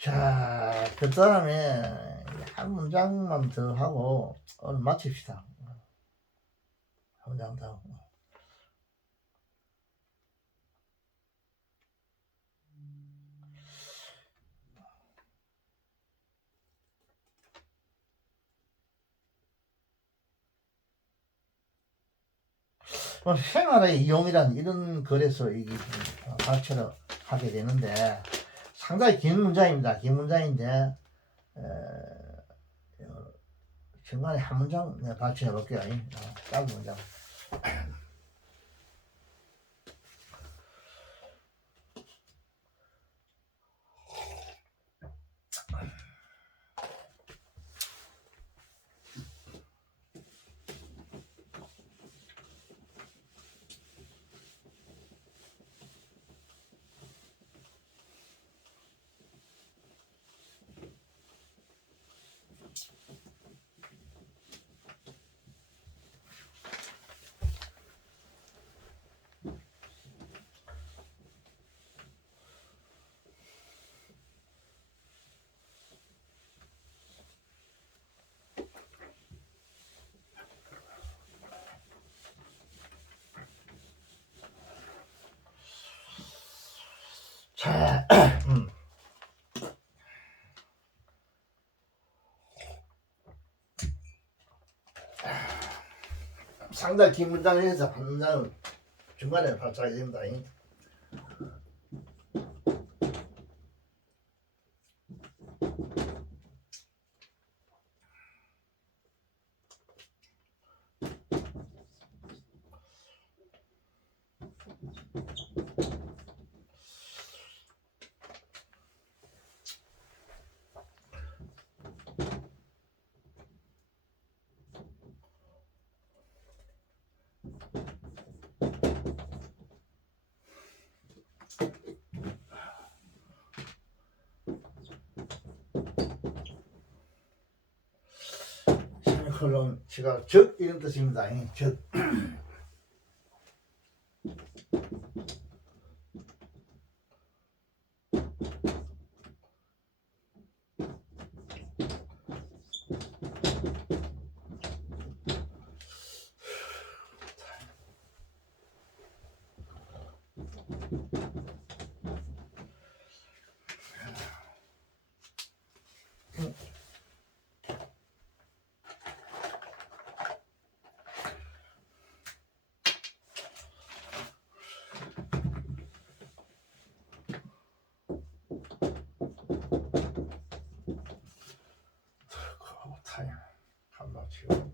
자, 그 다음에 한 문장만 더 하고 오늘 마칩시다. 한 문장 더 하고. 생활의 이용이란 이런 글에서 이게 발표를 하게 되는데 상당히 긴 문장입니다. 긴 문장인데 중간에 한 문장 발표해 볼게요. 짧은 문장. 자, 상당히 긴 문장에서 한 문장을 중간에 발표하게 됩니다. 클론치가 적 이런 뜻입니다. 적. 타임 한번 치고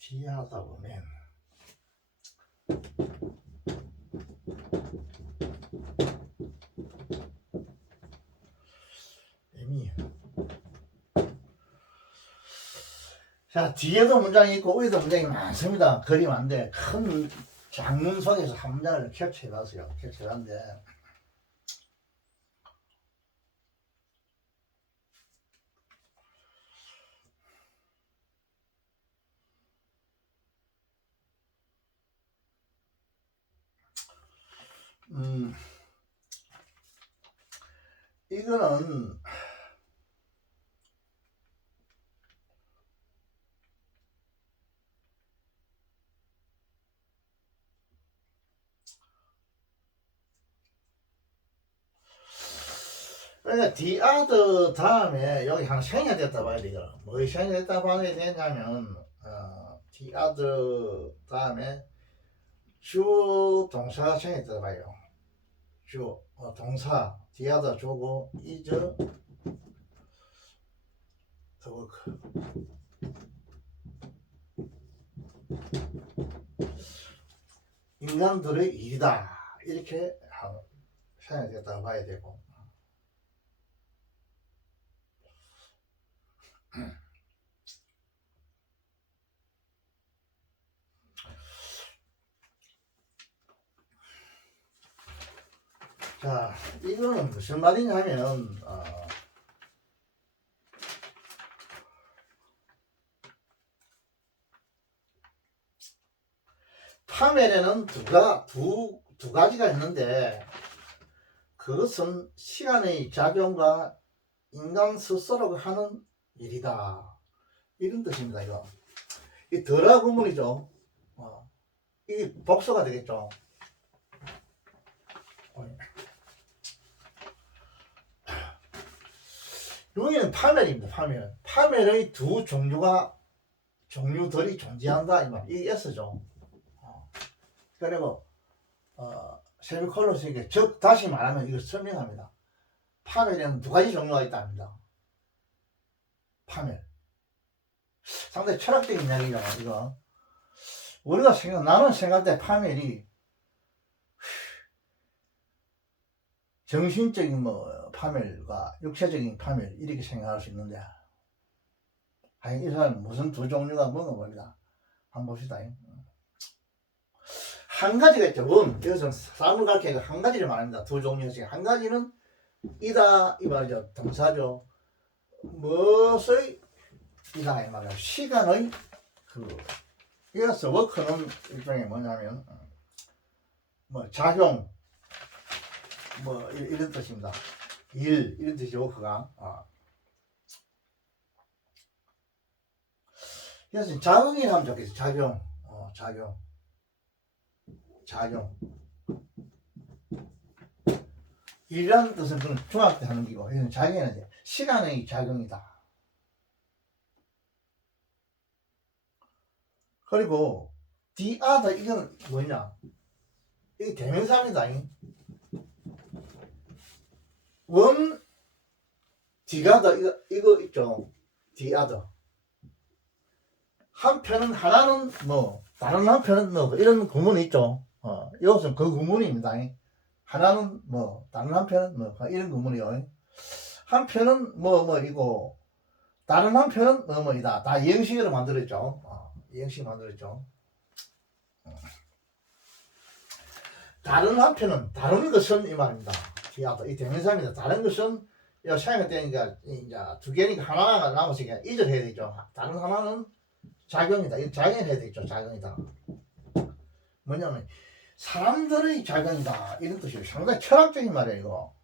뒤에 하다 보면 이미 자 뒤에도 문장이 있고 위에도 문장이 많습니다. 그림 안 돼. 큰 장문 속에서 한 문장을 캡처해봤어요. 캡처해봤는데 이거는 그러니까 the other 다음에 여기 한 생략 됐다 봐야 되거든. 뭐 생략 됐다 봐야 되냐면 the other 다음에 주어 동사가 생략 됐다 봐요. 주어 동사 the other 주고 is the work. 인간들의 일이다 이렇게 생략 됐다 봐야 되고. 자, 이거는 무슨 말이냐 하면 파멸에는 두 가지가 있는데 그것은 시간의 작용과 인간 스스로가 하는 일이다 이런 뜻입니다. 이거 이 덜하 구문이죠. 이게 복수가 되겠죠. 여기는 파멸입니다. 파멸의 두 종류들이 존재한다 이 말. 이게 S죠. 그리고 세미콜론 쓰니까 즉 다시 말하면 이걸 설명합니다. 파멸에는 두 가지 종류가 있다 합니다. 파멸. 상당히 철학적인 이야기잖아 이거. 우리가 나는 생각할 때 파멸이 정신적인 파멸과 육체적인 파멸 이렇게 생각할 수 있는데 아니 이 사람은 무슨 두 종류가 뭔가 봅니다. 한번 봅시다. 한 가지가 있죠. 여기서 사람을 가르치니까 한 가지를 말합니다. 두 종류 중에 한 가지는 이다 이 말이죠. 동사죠. 무엇의 이다 이 말이죠. 시간의 이어서 워크는 일종의 뭐냐면 작용 이런 뜻입니다. 일 이런 뜻이죠. 워크가. 그래서 작용이 하면 좋겠어요. 작용. 일이라는 뜻은 그건 중학교 때 하는 기고, 이건 작용은 이제 시간의 작용이다. 그리고 the other 이건 뭐냐? 이게 대명사입니다. the other 이거 있죠. the other. 한편은 하나는 다른 한편은 이런 구문이 있죠. 이것은 그 구문입니다. 하나는 다른 한편은 이런 구문이요. 한편은 이고 다른 한편은 뭐이다. 다 이형식으로 만들었죠. 이형식 만들었죠. 다른 한편은 다른 것은 이 말입니다. 이 대명사입니다. 다른 것은 요 생일 때니까 이제 두 개니까 하나가 남았으니까 이절 해야 되죠. 다른 하나는 작용이다. 이 작용해야 되죠. 작용이다. 뭐냐면 사람들의 작용이다 이런 뜻이에요. 상당히 철학적인 말이에요. 이거.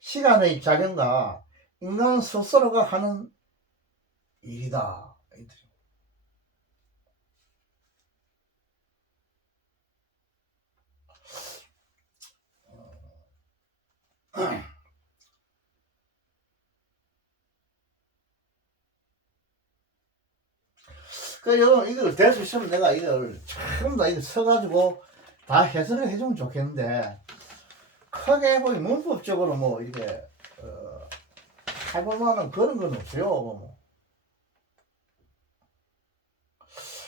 시간의 작용과 인간 스스로가 하는 일이다. 이 뜻이에요. 그 여러분 이걸 될 수 있으면 내가 이걸 처음 다 이거 써가지고 다 해설을 해주면 좋겠는데 크게 뭐 문법적으로 뭐 이게 해볼 만한 그런 건 없어요. 뭐.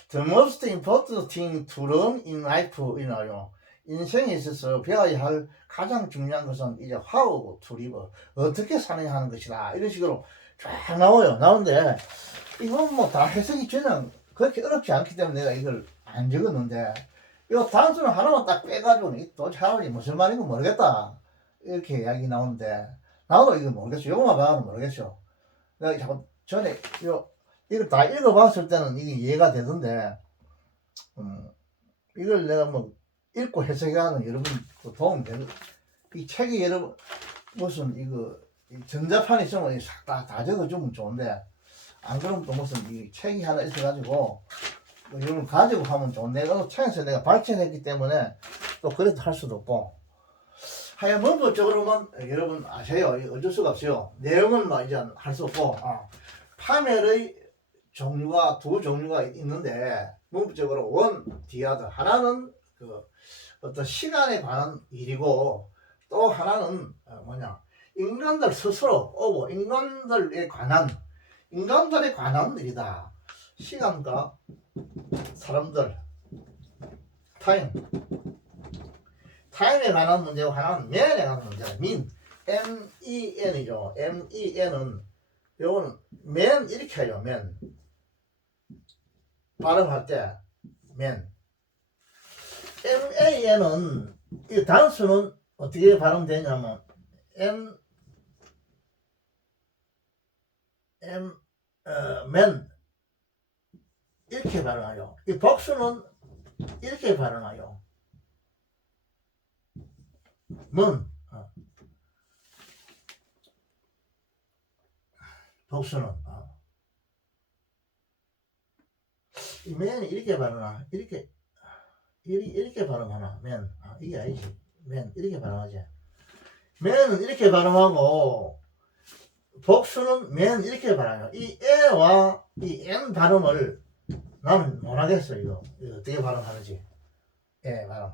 The most important thing to learn in life 이나요. 인생에 있어서 배워야 할 가장 중요한 것은 이제 how to live 어떻게 사느냐 하는 것이다. 이런 식으로 쫙 나와요. 나오는데 이건 뭐 다 해석이 그냥 그렇게 어렵지 않기 때문에 내가 이걸 안 적었는데 이거 단수는 하나만 딱 빼가지고 도대체 할아버지 무슨 말인지 모르겠다 이렇게 이야기 나오는데 나도 이거 모르겠어. 요거만 봐도 모르겠어. 내가 자꾸 전에 이걸 다 읽어봤을 때는 이게 이해가 되던데 이걸 내가 뭐 읽고 해석하는 여러분 도움 되는 이 책이 여러분 무슨 이거 전자판이 있으면 싹다 적어주면 좋은데 안 그러면 또 무슨 이 책이 하나 있어가지고 뭐 여러분 가지고 하면 좋은데 또 책에서 내가 발췌했기 때문에 또 그래도 할 수도 없고 하여간 문법적으로만 여러분 아세요. 어쩔 수가 없어요. 내용은 뭐 이제 할 수 없고 파멸의 종류가 두 종류가 있는데 문법적으로 원, 디아드 하나는 그 어떤 시간에 관한 일이고 또 하나는 뭐냐 인간들 스스로 인간들에 관한 일이다. 시간과 사람들 타임에 관한 문제고 하나는 맨에 관한 문제다. MEN이죠. MEN은 요거는 맨 이렇게 해요. 맨 발음할 때 맨. MAN은 이 단수는 어떻게 발음되냐면 맨 이렇게 발음하요. 이 복수는 이렇게 발음하요. 복수는 이 맨이 이렇게 발음하 이렇게 발음하나 맨 이게 아니지. 맨 이렇게 발음하지. 맨은 이렇게 발음하고 복수는 맨 이렇게 발음해요. 이 에와 이 N 발음을 나는 못하겠어. 이거 어떻게 발음하는지. 에 발음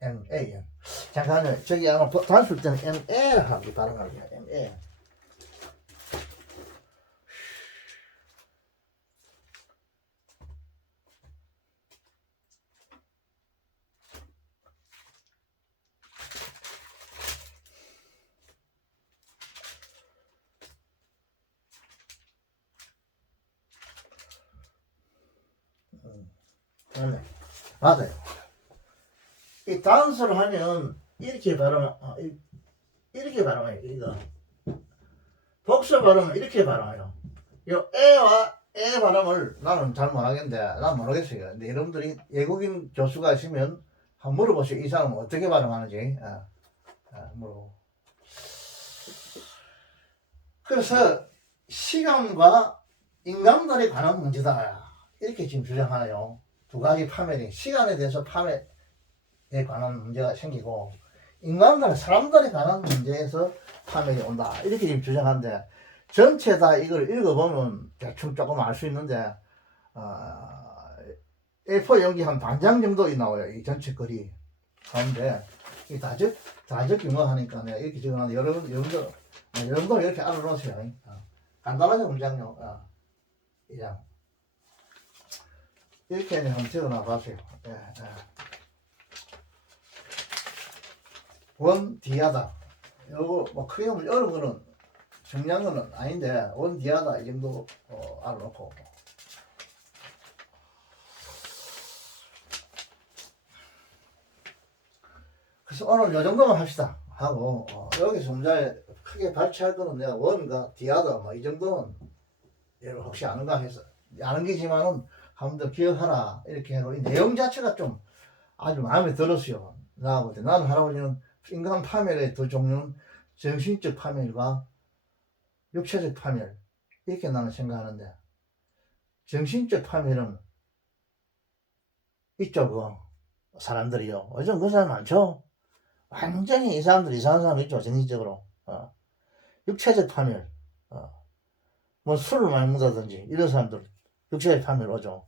MAN. 잠깐만요. 저기 아마 단수일 때는 MA하고 발음하게요. MA. 맞아요. 이 단수를 하면 이렇게 이렇게 발음해요. 이거 복수 발음은 이렇게 발음해요. 이 에와 에 발음을 나는 잘 못하겠는데 난 모르겠어요. 근데 여러분들이 외국인 교수가 있으면 한번 물어보세요. 이 사람은 어떻게 발음하는지 물어보고. 그래서 시간과 인간들에 관한 문제다 이렇게 지금 주장하네요. 두 가지 파멸이 시간에 대해서 파멸에 관한 문제가 생기고 인간들 사람들에 관한 문제에서 파멸이 온다 이렇게 지금 주장하는데 전체 다 이걸 읽어보면 대충 조금 알 수 있는데 A4 용지 한 반장 정도 나와요. 이 전체 글이 가운데 이 다적 영어하니까 내가 이렇게 적어놨는데 여러분도 이렇게 알아놓으세요. 간단하죠 문장요. 이장 이렇게 한번 적어놔 봐세요. 원 디아다. 요거 뭐 크게 보면 어려운 거는 중요한 거는 아닌데 원 디아다 이 정도 알아놓고. 그래서 오늘 요 정도만 합시다 하고 여기서 문제 크게 발췌할 거는 내가 원과 디아다 뭐 이 정도는 여러분 혹시 아는가 해서 아는 게지만은 한 번 더 기억하라 이렇게 해도 이 내용 자체가 좀 아주 마음에 들었어요. 나 볼 때 나는 할아버지는 인간 파멸의 두 종류는 정신적 파멸과 육체적 파멸 이렇게 나는 생각하는데 정신적 파멸은 있죠 그 사람들이요. 요즘 그 사람 많죠. 완전히 이 사람들 이상한 사람 있죠 정신적으로. 육체적 파멸 뭐 술을 많이 먹다든지 이런 사람들 육체적 파멸 오죠.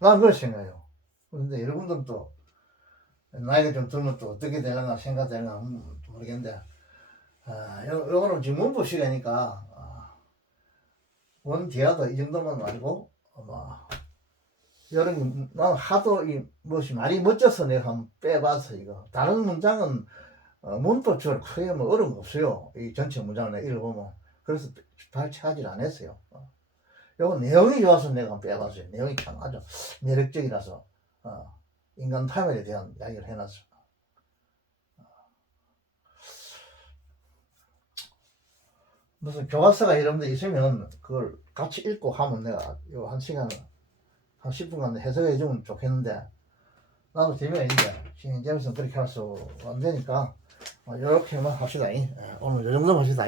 난 그걸 생각해요. 근데 여러분들은 또 나이가 좀 들면 또 어떻게 되는가 생각되는가 모르겠는데 요거는 지금 문법 시간이니까 원 디아도 이 정도만 말고 여러분 나는 하도 이 무엇이 말이 멋져서 내가 한번 빼봤어 이거. 다른 문장은 문법적으로 크게 뭐 어려운 거 없어요. 이 전체 문장을 내가 읽어보면. 그래서 발췌하지 않았어요. 요거 내용이 좋아서 내가 한번 빼봤어요. 내용이 참 아주 매력적이라서 인간 파멸에 대한 이야기를 해놨어요. 무슨 교과서가 이런 데 있으면 그걸 같이 읽고 하면 내가 요 한 시간 한 10분간 해석해 주면 좋겠는데 나도 재미가 있는데 지금 재밌으면 그렇게 할 수 안 되니까 이렇게만 합시다. 오늘 이 정도만 합시다.